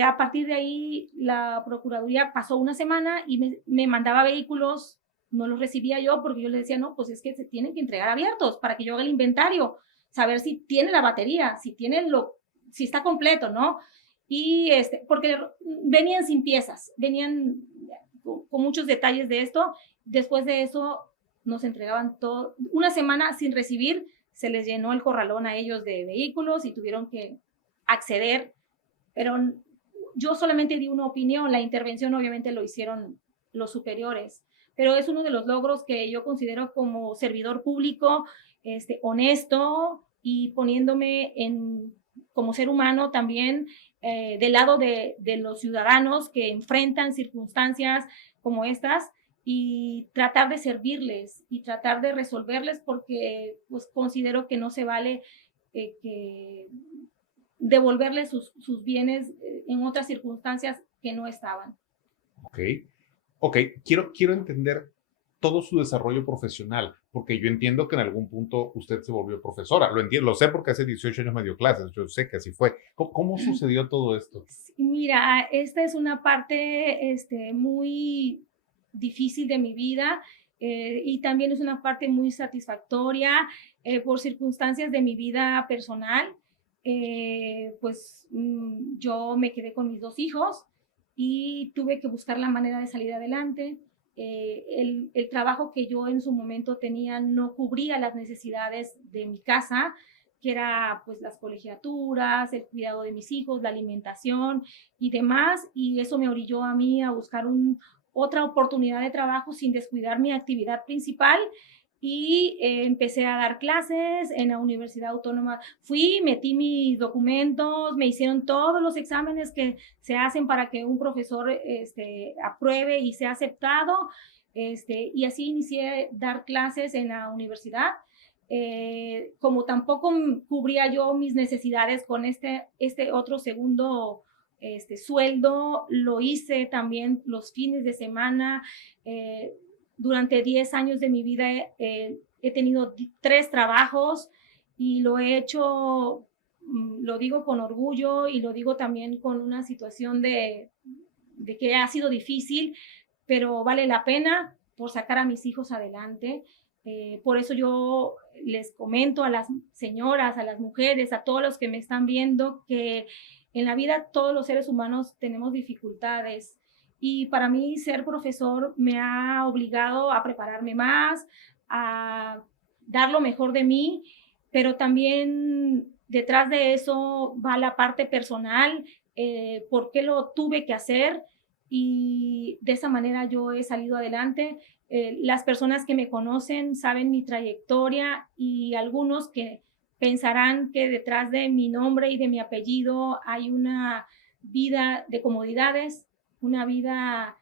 a partir de ahí la Procuraduría pasó una semana y me mandaba vehículos, no los recibía yo porque yo le decía, no, pues es que se tienen que entregar abiertos para que yo haga el inventario, saber si tiene la batería, si está completo, ¿no? Y porque venían sin piezas, venían con muchos detalles de esto. Después de eso nos entregaban todo, una semana sin recibir, se les llenó el corralón a ellos de vehículos y tuvieron que acceder, pero yo solamente di una opinión, la intervención obviamente lo hicieron los superiores, pero es uno de los logros que yo considero como servidor público, honesto y poniéndome como ser humano también del lado de los ciudadanos que enfrentan circunstancias como estas y tratar de servirles y tratar de resolverles, porque pues considero que no se vale que devolverles sus bienes en otras circunstancias que no estaban. Ok, quiero entender todo su desarrollo profesional, porque yo entiendo que en algún punto usted se volvió profesora, lo entiendo, lo sé porque hace 18 años me dio clases, yo sé que así fue. ¿Cómo sucedió todo esto? Mira, esta es una parte muy difícil de mi vida y también es una parte muy satisfactoria por circunstancias de mi vida personal. Pues yo me quedé con mis 2 hijos y tuve que buscar la manera de salir adelante. El trabajo que yo en su momento tenía no cubría las necesidades de mi casa, que era pues las colegiaturas, el cuidado de mis hijos, la alimentación y demás, y eso me orilló a mí a buscar otra oportunidad de trabajo sin descuidar mi actividad principal y empecé a dar clases en la Universidad Autónoma. Metí mis documentos, me hicieron todos los exámenes que se hacen para que un profesor apruebe y sea aceptado, y así inicié a dar clases en la universidad. Como tampoco cubría yo mis necesidades con este otro segundo sueldo, lo hice también los fines de semana. Durante 10 años de mi vida he tenido 3 trabajos y lo he hecho, lo digo con orgullo y lo digo también con una situación de que ha sido difícil, pero vale la pena por sacar a mis hijos adelante. Por eso yo les comento a las señoras, a las mujeres, a todos los que me están viendo, que en la vida todos los seres humanos tenemos dificultades. Y para mí ser profesor me ha obligado a prepararme más, a dar lo mejor de mí, pero también detrás de eso va la parte personal, por qué lo tuve que hacer. y de esa manera yo he salido adelante. Las personas que me conocen saben mi trayectoria y algunos que pensarán que detrás de mi nombre y de mi apellido hay una vida de comodidades, una vida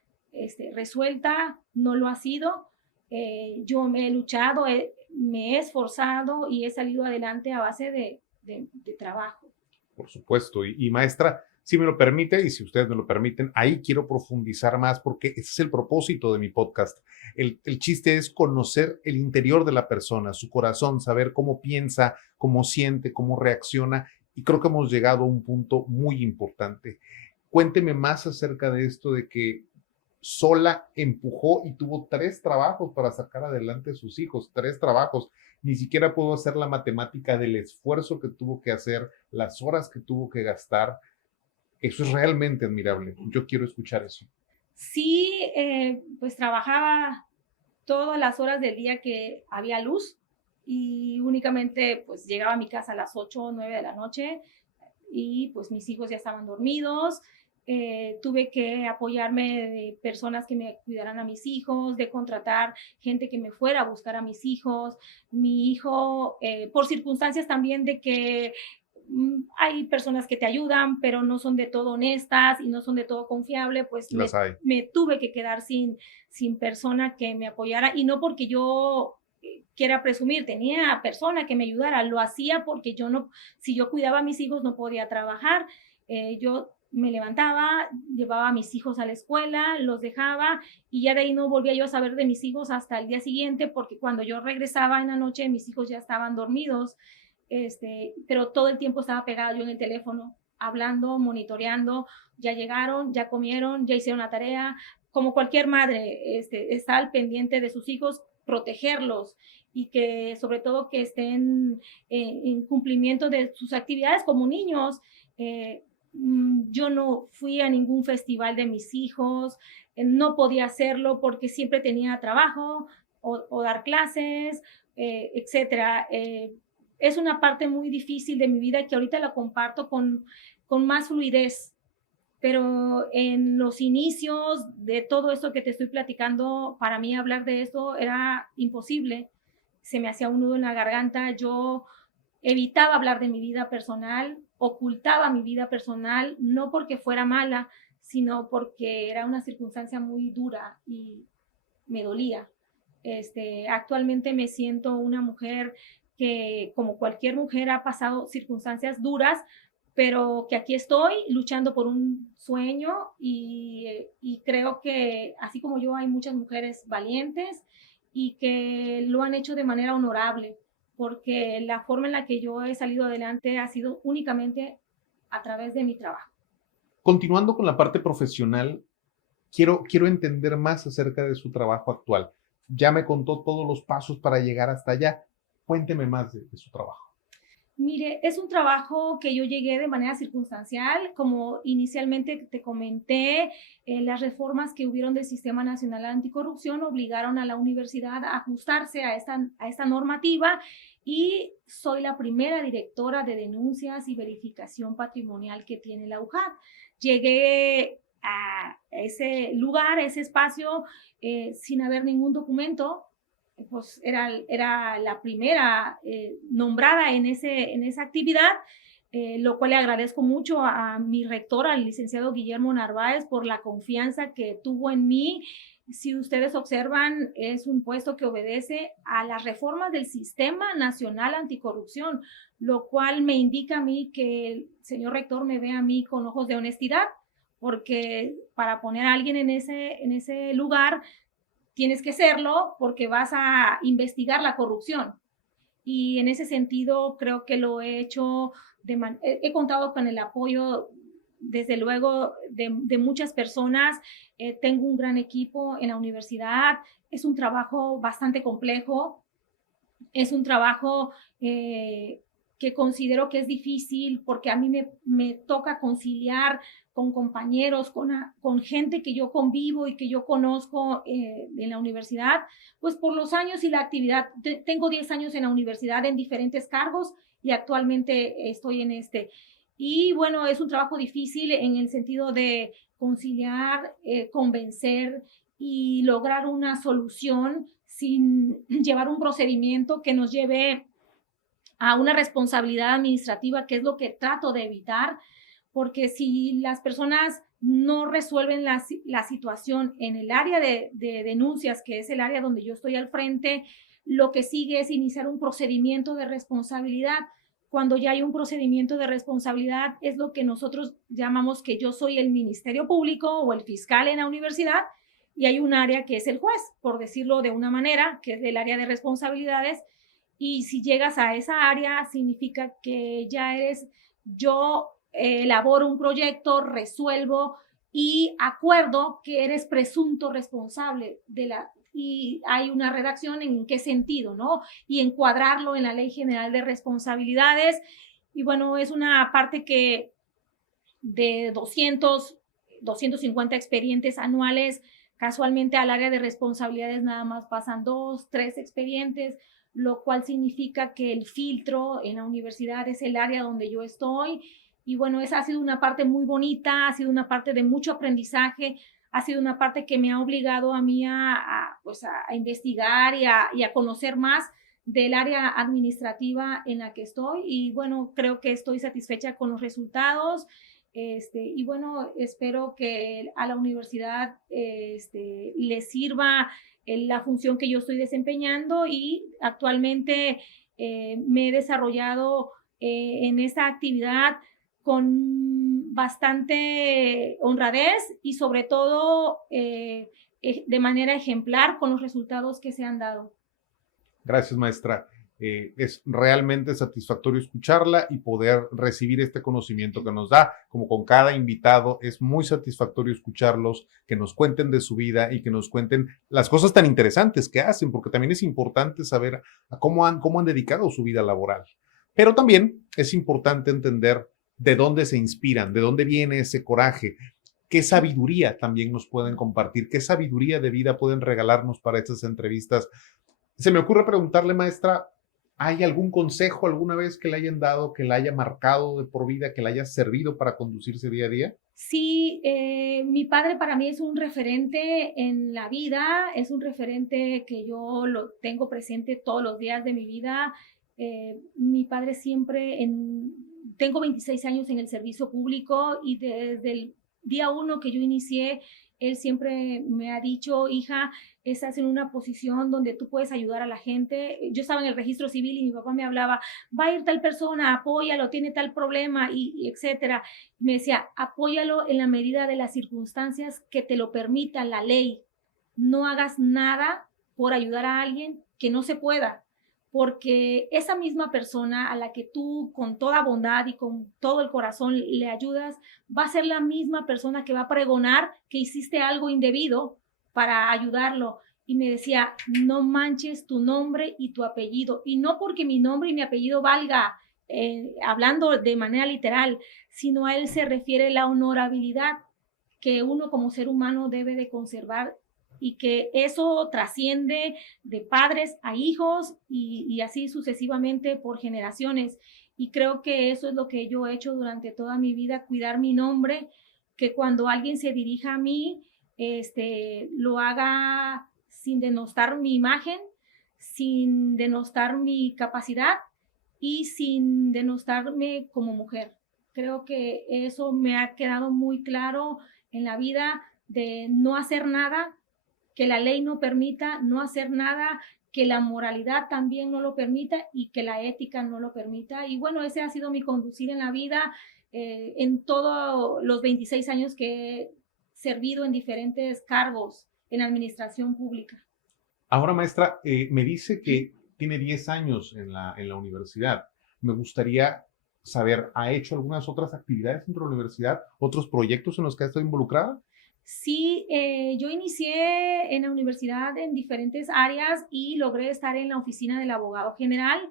resuelta, no lo ha sido. Yo me he luchado, me he esforzado y he salido adelante a base de trabajo. Por supuesto. Y maestra, si me lo permite y si ustedes me lo permiten, ahí quiero profundizar más porque ese es el propósito de mi podcast. El chiste es conocer el interior de la persona, su corazón, saber cómo piensa, cómo siente, cómo reacciona. Y creo que hemos llegado a un punto muy importante. Cuénteme más acerca de esto de que sola empujó y tuvo 3 trabajos para sacar adelante a sus hijos, 3 trabajos. Ni siquiera puedo hacer la matemática del esfuerzo que tuvo que hacer, las horas que tuvo que gastar. Eso es realmente admirable. Yo quiero escuchar eso. Sí, pues trabajaba todas las horas del día que había luz y únicamente pues llegaba a mi casa a las 8 o 9 de la noche y pues mis hijos ya estaban dormidos. Tuve que apoyarme de personas que me cuidaran a mis hijos, de contratar gente que me fuera a buscar a mis hijos. Mi hijo, por circunstancias también de que hay personas que te ayudan, pero no son de todo honestas y no son de todo confiable, pues Las hay. me tuve que quedar sin persona que me apoyara y no porque yo quiera presumir, tenía persona que me ayudara, lo hacía porque yo no, si yo cuidaba a mis hijos no podía trabajar, yo me levantaba, llevaba a mis hijos a la escuela, los dejaba y ya de ahí no volvía yo a saber de mis hijos hasta el día siguiente porque cuando yo regresaba en la noche mis hijos ya estaban dormidos, pero todo el tiempo estaba pegada yo en el teléfono, hablando, monitoreando, ya llegaron, ya comieron, ya hicieron la tarea, como cualquier madre, está al pendiente de sus hijos, protegerlos y que sobre todo que estén en cumplimiento de sus actividades como niños. Yo no fui a ningún festival de mis hijos, no podía hacerlo porque siempre tenía trabajo o dar clases, etcétera. Es una parte muy difícil de mi vida que ahorita la comparto con más fluidez, pero en los inicios de todo esto que te estoy platicando, para mí hablar de esto era imposible, se me hacía un nudo en la garganta, yo evitaba hablar de mi vida personal, ocultaba mi vida personal, no porque fuera mala, sino porque era una circunstancia muy dura y me dolía. Actualmente me siento una mujer que, como cualquier mujer, ha pasado circunstancias duras, pero que aquí estoy luchando por un sueño y creo que así como yo hay muchas mujeres valientes y que lo han hecho de manera honorable, porque la forma en la que yo he salido adelante ha sido únicamente a través de mi trabajo. Continuando con la parte profesional, quiero entender más acerca de su trabajo actual. Ya me contó todos los pasos para llegar hasta allá. Cuénteme más de su trabajo. Mire, es un trabajo que yo llegué de manera circunstancial, como inicialmente te comenté, las reformas que hubieron del Sistema Nacional Anticorrupción obligaron a la universidad a ajustarse a esta normativa y soy la primera directora de denuncias y verificación patrimonial que tiene la UJAD. Llegué a ese lugar, a ese espacio, sin haber ningún documento, pues era la primera nombrada en esa actividad, lo cual le agradezco mucho a mi rector, al licenciado Guillermo Narváez, por la confianza que tuvo en mí. Si ustedes observan, es un puesto que obedece a las reformas del Sistema Nacional Anticorrupción, lo cual me indica a mí que el señor rector me ve a mí con ojos de honestidad, porque para poner a alguien en ese lugar tienes que serlo porque vas a investigar la corrupción. Y en ese sentido creo que lo he hecho, he contado con el apoyo, desde luego, de muchas personas. Tengo un gran equipo en la universidad. Es un trabajo bastante complejo. Es un trabajo que considero que es difícil porque a mí me toca conciliar con compañeros, con gente que yo convivo y que yo conozco en la universidad, pues por los años y la actividad. Tengo 10 años en la universidad en diferentes cargos y actualmente estoy en este. Y bueno, es un trabajo difícil en el sentido de conciliar, convencer y lograr una solución sin llevar un procedimiento que nos lleve a una responsabilidad administrativa, que es lo que trato de evitar, porque si las personas no resuelven la situación en el área de denuncias, que es el área donde yo estoy al frente, lo que sigue es iniciar un procedimiento de responsabilidad. Cuando ya hay un procedimiento de responsabilidad, es lo que nosotros llamamos que yo soy el Ministerio Público o el fiscal en la universidad, y hay un área que es el juez, por decirlo de una manera, que es el área de responsabilidades, y si llegas a esa área, significa que ya eres, yo elaboro un proyecto, resuelvo y acuerdo que eres presunto responsable de la, y hay una redacción en qué sentido, ¿no? Y encuadrarlo en la Ley General de Responsabilidades. Y bueno, es una parte que de 250 expedientes anuales, casualmente al área de responsabilidades nada más pasan 2, 3 expedientes, lo cual significa que el filtro en la universidad es el área donde yo estoy. Y bueno, esa ha sido una parte muy bonita, ha sido una parte de mucho aprendizaje, ha sido una parte que me ha obligado a mí pues a investigar y a conocer más del área administrativa en la que estoy. Y bueno, creo que estoy satisfecha con los resultados. Y bueno, espero que a la universidad le sirva la función que yo estoy desempeñando, y actualmente me he desarrollado en esta actividad con bastante honradez y sobre todo de manera ejemplar con los resultados que se han dado. Gracias, maestra. Es realmente satisfactorio escucharla y poder recibir este conocimiento que nos da, como con cada invitado. Es muy satisfactorio escucharlos, que nos cuenten de su vida y que nos cuenten las cosas tan interesantes que hacen, porque también es importante saber a cómo han dedicado su vida laboral. Pero también es importante entender de dónde se inspiran, de dónde viene ese coraje, qué sabiduría también nos pueden compartir, qué sabiduría de vida pueden regalarnos para estas entrevistas. Se me ocurre preguntarle, maestra, ¿hay algún consejo alguna vez que le hayan dado, que la haya marcado de por vida, que le haya servido para conducirse día a día? Sí, mi padre para mí es un referente en la vida, es un referente que yo lo tengo presente todos los días de mi vida. Mi padre siempre, tengo 26 años en el servicio público, y desde el día uno que yo inicié, él siempre me ha dicho: hija, estás en una posición donde tú puedes ayudar a la gente. Yo estaba en el registro civil y mi papá me hablaba: va a ir tal persona, apóyalo, tiene tal problema, y etcétera. Me decía: apóyalo en la medida de las circunstancias que te lo permita la ley. No hagas nada por ayudar a alguien que no se pueda, porque esa misma persona a la que tú con toda bondad y con todo el corazón le ayudas, va a ser la misma persona que va a pregonar que hiciste algo indebido para ayudarlo. Y me decía: no manches tu nombre y tu apellido, y no porque mi nombre y mi apellido valga, hablando de manera literal, sino a él se refiere la honorabilidad que uno como ser humano debe de conservar, y que eso trasciende de padres a hijos y así sucesivamente por generaciones. Y creo que eso es lo que yo he hecho durante toda mi vida: cuidar mi nombre, que cuando alguien se dirija a mí, lo haga sin denostar mi imagen, sin denostar mi capacidad y sin denostarme como mujer. Creo que eso me ha quedado muy claro en la vida, de no hacer nada que la ley no permita, no hacer nada que la moralidad también no lo permita y que la ética no lo permita. Y bueno, ese ha sido mi conducir en la vida, en todos los 26 años que he servido en diferentes cargos en administración pública. Ahora, maestra, me dice que tiene 10 años en la universidad. Me gustaría saber, ¿ha hecho algunas otras actividades dentro de la universidad? ¿Otros proyectos en los que ha estado involucrada? Sí, yo inicié en la universidad en diferentes áreas y logré estar en la oficina del abogado general.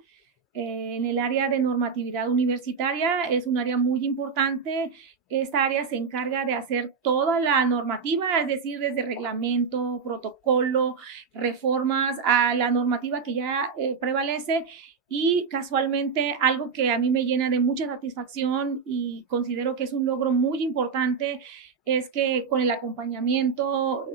en el área de normatividad universitaria. Es un área muy importante. Esta área se encarga de hacer toda la normativa, es decir, desde reglamento, protocolo, reformas a la normativa que ya prevalece. Y casualmente algo que a mí me llena de mucha satisfacción y considero que es un logro muy importante es que con el acompañamiento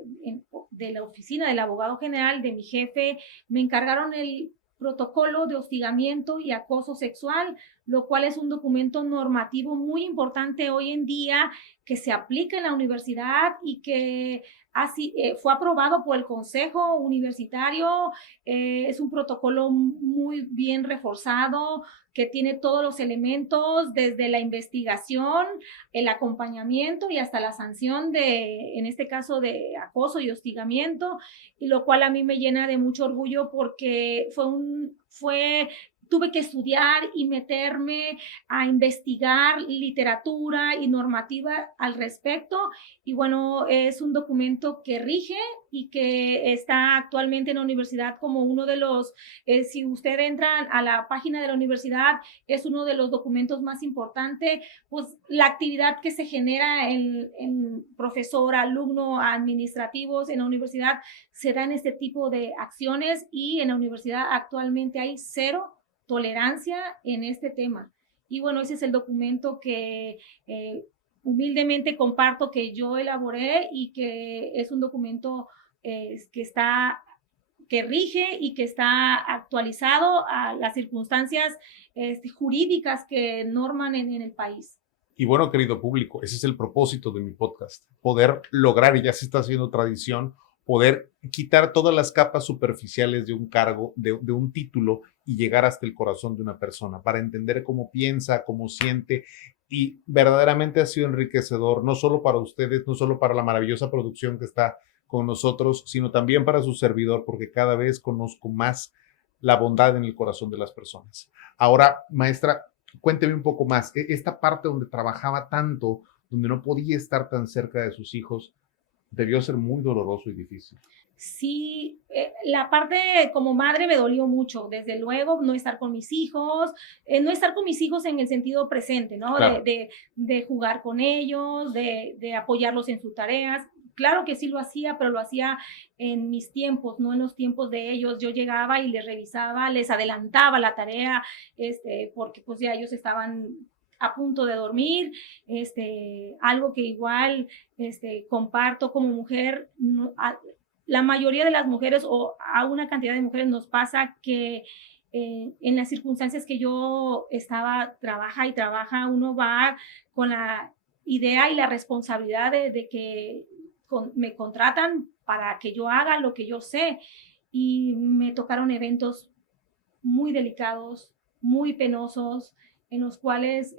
de la oficina del abogado general, de mi jefe, me encargaron el protocolo de hostigamiento y acoso sexual, lo cual es un documento normativo muy importante hoy en día que se aplica en la universidad y que así, fue aprobado por el Consejo Universitario. Es un protocolo muy bien reforzado que tiene todos los elementos desde la investigación, el acompañamiento y hasta la sanción de, en este caso, de acoso y hostigamiento, y lo cual a mí me llena de mucho orgullo porque tuve que estudiar y meterme a investigar literatura y normativa al respecto. Y bueno, es un documento que rige y que está actualmente en la universidad como uno de los, si usted entra a la página de la universidad, es uno de los documentos más importantes. Pues la actividad que se genera en profesor, alumno, administrativos en la universidad se da en este tipo de acciones, y en la universidad actualmente hay cero tolerancia en este tema. Y bueno, ese es el documento que humildemente comparto que yo elaboré y que es un documento que rige y que está actualizado a las circunstancias jurídicas que norman en el país. Y bueno, querido público, ese es el propósito de mi podcast, poder lograr, y ya se está haciendo tradición, poder quitar todas las capas superficiales de un cargo, de un título, y llegar hasta el corazón de una persona para entender cómo piensa, cómo siente. Y verdaderamente ha sido enriquecedor, no solo para ustedes, no solo para la maravillosa producción que está con nosotros, sino también para su servidor, porque cada vez conozco más la bondad en el corazón de las personas. Ahora, maestra, cuénteme un poco más. Esta parte donde trabajaba tanto, donde no podía estar tan cerca de sus hijos, debió ser muy doloroso y difícil. Sí, la parte como madre me dolió mucho, desde luego, no estar con mis hijos, no estar con mis hijos en el sentido presente, ¿no? Claro. De jugar con ellos, de apoyarlos en sus tareas. Claro que sí lo hacía, pero lo hacía en mis tiempos, no en los tiempos de ellos. Yo llegaba y les revisaba, les adelantaba la tarea, porque pues ya ellos estaban a punto de dormir, algo que igual comparto como mujer. La mayoría de las mujeres, o a una cantidad de mujeres, nos pasa que en las circunstancias que yo estaba, trabaja, uno va con la idea y la responsabilidad de que me contratan para que yo haga lo que yo sé, y me tocaron eventos muy delicados, muy penosos, en los cuales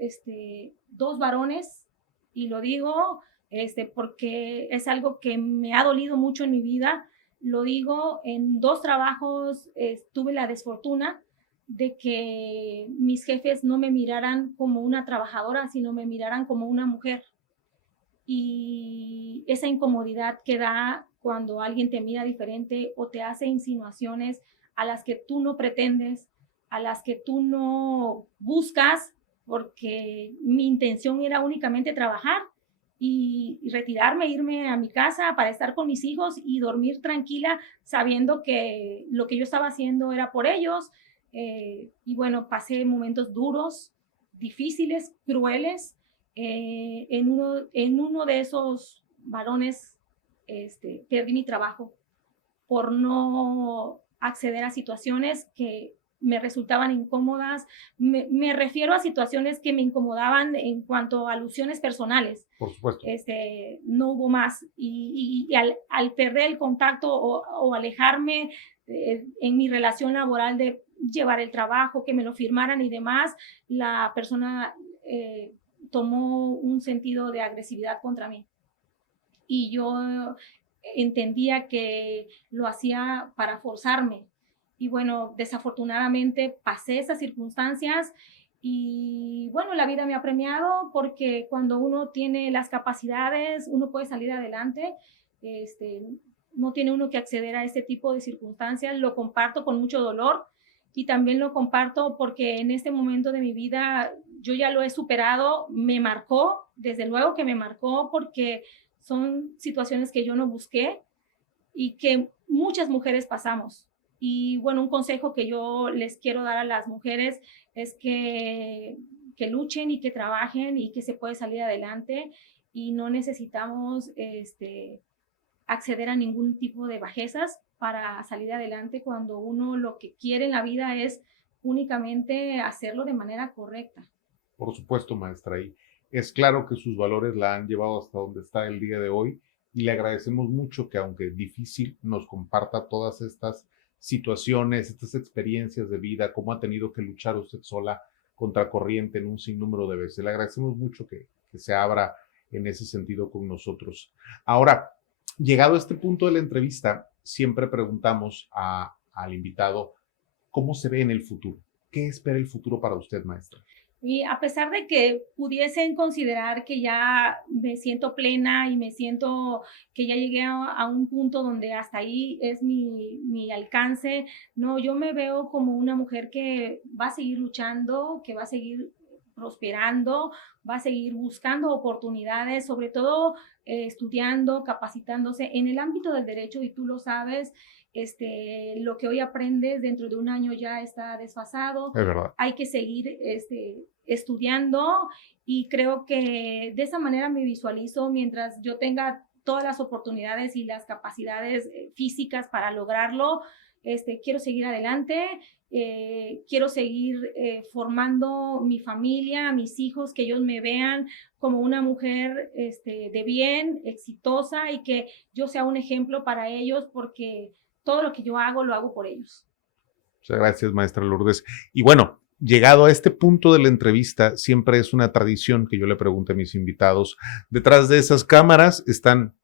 dos varones, y lo digo porque es algo que me ha dolido mucho en mi vida, lo digo, en dos trabajos tuve la desfortuna de que mis jefes no me miraran como una trabajadora, sino me miraran como una mujer. Y esa incomodidad que da cuando alguien te mira diferente o te hace insinuaciones a las que tú no pretendes, a las que tú no buscas, porque mi intención era únicamente trabajar y retirarme, irme a mi casa para estar con mis hijos y dormir tranquila, sabiendo que lo que yo estaba haciendo era por ellos. Y bueno, pasé momentos duros, difíciles, crueles. En uno de esos varones perdí mi trabajo por no acceder a situaciones que me resultaban incómodas. Me refiero a situaciones que me incomodaban en cuanto a alusiones personales. Por supuesto. No hubo más. Y al perder el contacto o alejarme en mi relación laboral, de llevar el trabajo, que me lo firmaran y demás, la persona tomó un sentido de agresividad contra mí. Y yo entendía que lo hacía para forzarme. Y bueno, desafortunadamente pasé esas circunstancias, y bueno, la vida me ha premiado, porque cuando uno tiene las capacidades, uno puede salir adelante. No tiene uno que acceder a este tipo de circunstancias. Lo comparto con mucho dolor. y también lo comparto porque en este momento de mi vida yo ya lo he superado, me marcó, desde luego que me marcó porque son situaciones que yo no busqué y que muchas mujeres pasamos. Y bueno, un consejo que yo les quiero dar a las mujeres es que luchen y que trabajen y que se puede salir adelante y no necesitamos acceder a ningún tipo de bajezas para salir adelante cuando uno lo que quiere en la vida es únicamente hacerlo de manera correcta. Por supuesto, maestra, y es claro que sus valores la han llevado hasta donde está el día de hoy y le agradecemos mucho que, aunque difícil, nos comparta todas estas situaciones, estas experiencias de vida, cómo ha tenido que luchar usted sola contra corriente en un sinnúmero de veces. Le agradecemos mucho que se abra en ese sentido con nosotros. Ahora, llegado a este punto de la entrevista, siempre preguntamos al invitado cómo se ve en el futuro. ¿Qué espera el futuro para usted, maestra? Y a pesar de que pudiesen considerar que ya me siento plena y me siento que ya llegué a un punto donde hasta ahí es mi alcance, no, yo me veo como una mujer que va a seguir luchando, que va a seguir prosperando, va a seguir buscando oportunidades, sobre todo estudiando, capacitándose en el ámbito del derecho, y tú lo sabes, lo que hoy aprendes dentro de un año ya está desfasado. Es verdad. Hay que seguir estudiando y creo que de esa manera me visualizo mientras yo tenga todas las oportunidades y las capacidades físicas para lograrlo. Quiero seguir adelante, quiero seguir formando mi familia, mis hijos, que ellos me vean como una mujer de bien, exitosa, y que yo sea un ejemplo para ellos, porque todo lo que yo hago, lo hago por ellos. Muchas gracias, maestra Lourdes. Y bueno, llegado a este punto de la entrevista, siempre es una tradición que yo le pregunte a mis invitados. Detrás de esas cámaras están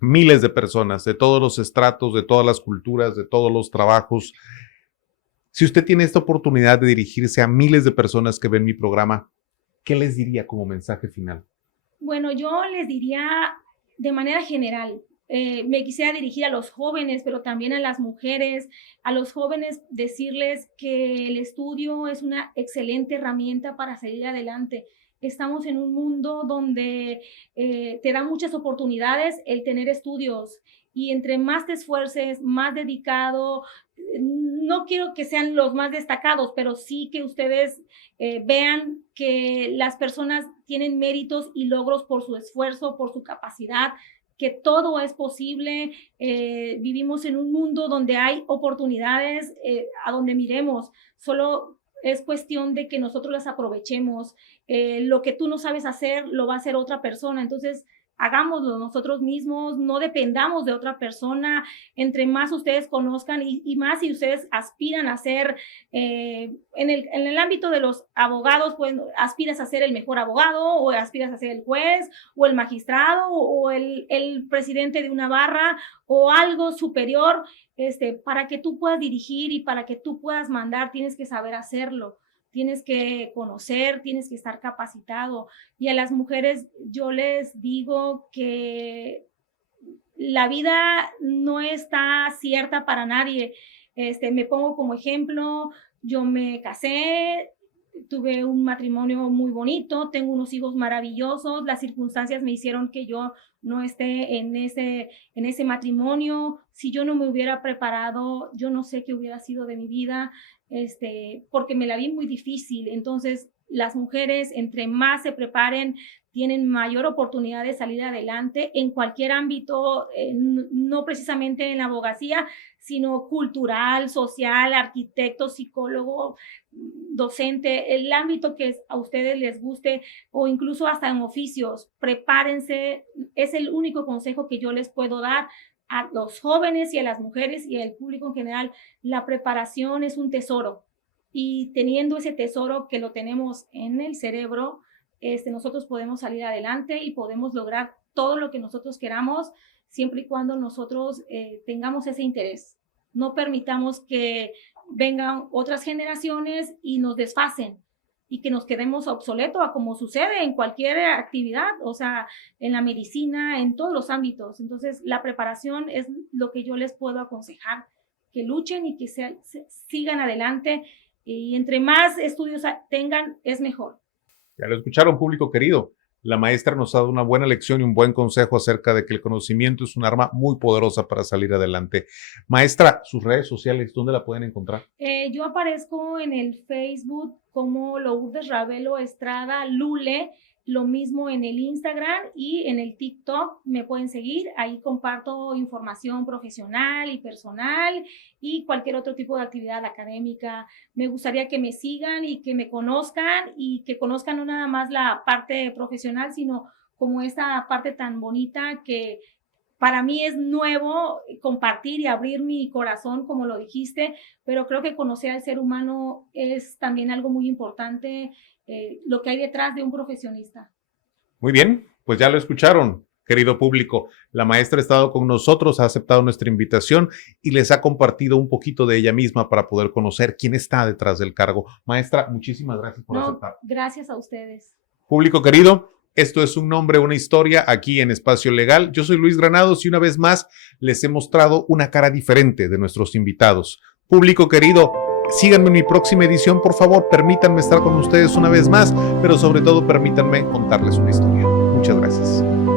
miles de personas, de todos los estratos, de todas las culturas, de todos los trabajos. Si usted tiene esta oportunidad de dirigirse a miles de personas que ven mi programa, ¿qué les diría como mensaje final? Bueno, yo les diría de manera general, me quisiera dirigir a los jóvenes, pero también a las mujeres. A los jóvenes decirles que el estudio es una excelente herramienta para salir adelante. Estamos en un mundo donde te da muchas oportunidades el tener estudios, y entre más te esfuerces, más dedicado, no quiero que sean los más destacados, pero sí que ustedes vean que las personas tienen méritos y logros por su esfuerzo, por su capacidad, que todo es posible. Vivimos en un mundo donde hay oportunidades a donde miremos, solo es cuestión de que nosotros las aprovechemos. Lo que tú no sabes hacer, lo va a hacer otra persona, entonces hagámoslo nosotros mismos, no dependamos de otra persona. Entre más ustedes conozcan y más si ustedes aspiran a ser, en el ámbito de los abogados, pues aspiras a ser el mejor abogado, o aspiras a ser el juez, o el magistrado, o el presidente de una barra, o algo superior, para que tú puedas dirigir y para que tú puedas mandar, tienes que saber hacerlo. Tienes que conocer, tienes que estar capacitado. Y a las mujeres yo les digo que la vida no está cierta para nadie. Me pongo como ejemplo, yo me casé, tuve un matrimonio muy bonito, tengo unos hijos maravillosos, las circunstancias me hicieron que yo no esté en ese matrimonio. Si yo no me hubiera preparado, yo no sé qué hubiera sido de mi vida, porque me la vi muy difícil. Entonces, las mujeres, entre más se preparen, tienen mayor oportunidad de salir adelante en cualquier ámbito, no precisamente en la abogacía, sino cultural, social, arquitecto, psicólogo, docente, el ámbito que a ustedes les guste, o incluso hasta en oficios. Prepárense, es el único consejo que yo les puedo dar a los jóvenes y a las mujeres y al público en general. La preparación es un tesoro, y teniendo ese tesoro, que lo tenemos en el cerebro, nosotros podemos salir adelante y podemos lograr todo lo que nosotros queramos, siempre y cuando nosotros tengamos ese interés. No permitamos que vengan otras generaciones y nos desfasen y que nos quedemos obsoletos, como sucede en cualquier actividad, o sea, en la medicina, en todos los ámbitos. Entonces, la preparación es lo que yo les puedo aconsejar, que luchen y que sigan adelante. Y entre más estudios tengan, es mejor. Ya lo escucharon, público querido. La maestra nos ha dado una buena lección y un buen consejo acerca de que el conocimiento es un arma muy poderosa para salir adelante. Maestra, sus redes sociales, ¿dónde la pueden encontrar? Yo aparezco en el Facebook como Lourdes Ravelo Estrada Lule, lo mismo en el Instagram y en el TikTok me pueden seguir. Ahí comparto información profesional y personal y cualquier otro tipo de actividad académica. Me gustaría que me sigan y que me conozcan y que conozcan no nada más la parte profesional, sino como esta parte tan bonita que para mí es nuevo compartir y abrir mi corazón, como lo dijiste, pero creo que conocer al ser humano es también algo muy importante, lo que hay detrás de un profesionista. Muy bien, pues ya lo escucharon, querido público. La maestra ha estado con nosotros, ha aceptado nuestra invitación y les ha compartido un poquito de ella misma para poder conocer quién está detrás del cargo. Maestra, muchísimas gracias por aceptar. Gracias a ustedes. Público querido, esto es Un Nombre, una Historia aquí en Espacio Legal. Yo soy Luis Granados y una vez más les he mostrado una cara diferente de nuestros invitados. Público querido, síganme en mi próxima edición, por favor, permítanme estar con ustedes una vez más, pero sobre todo permítanme contarles una historia. Muchas gracias.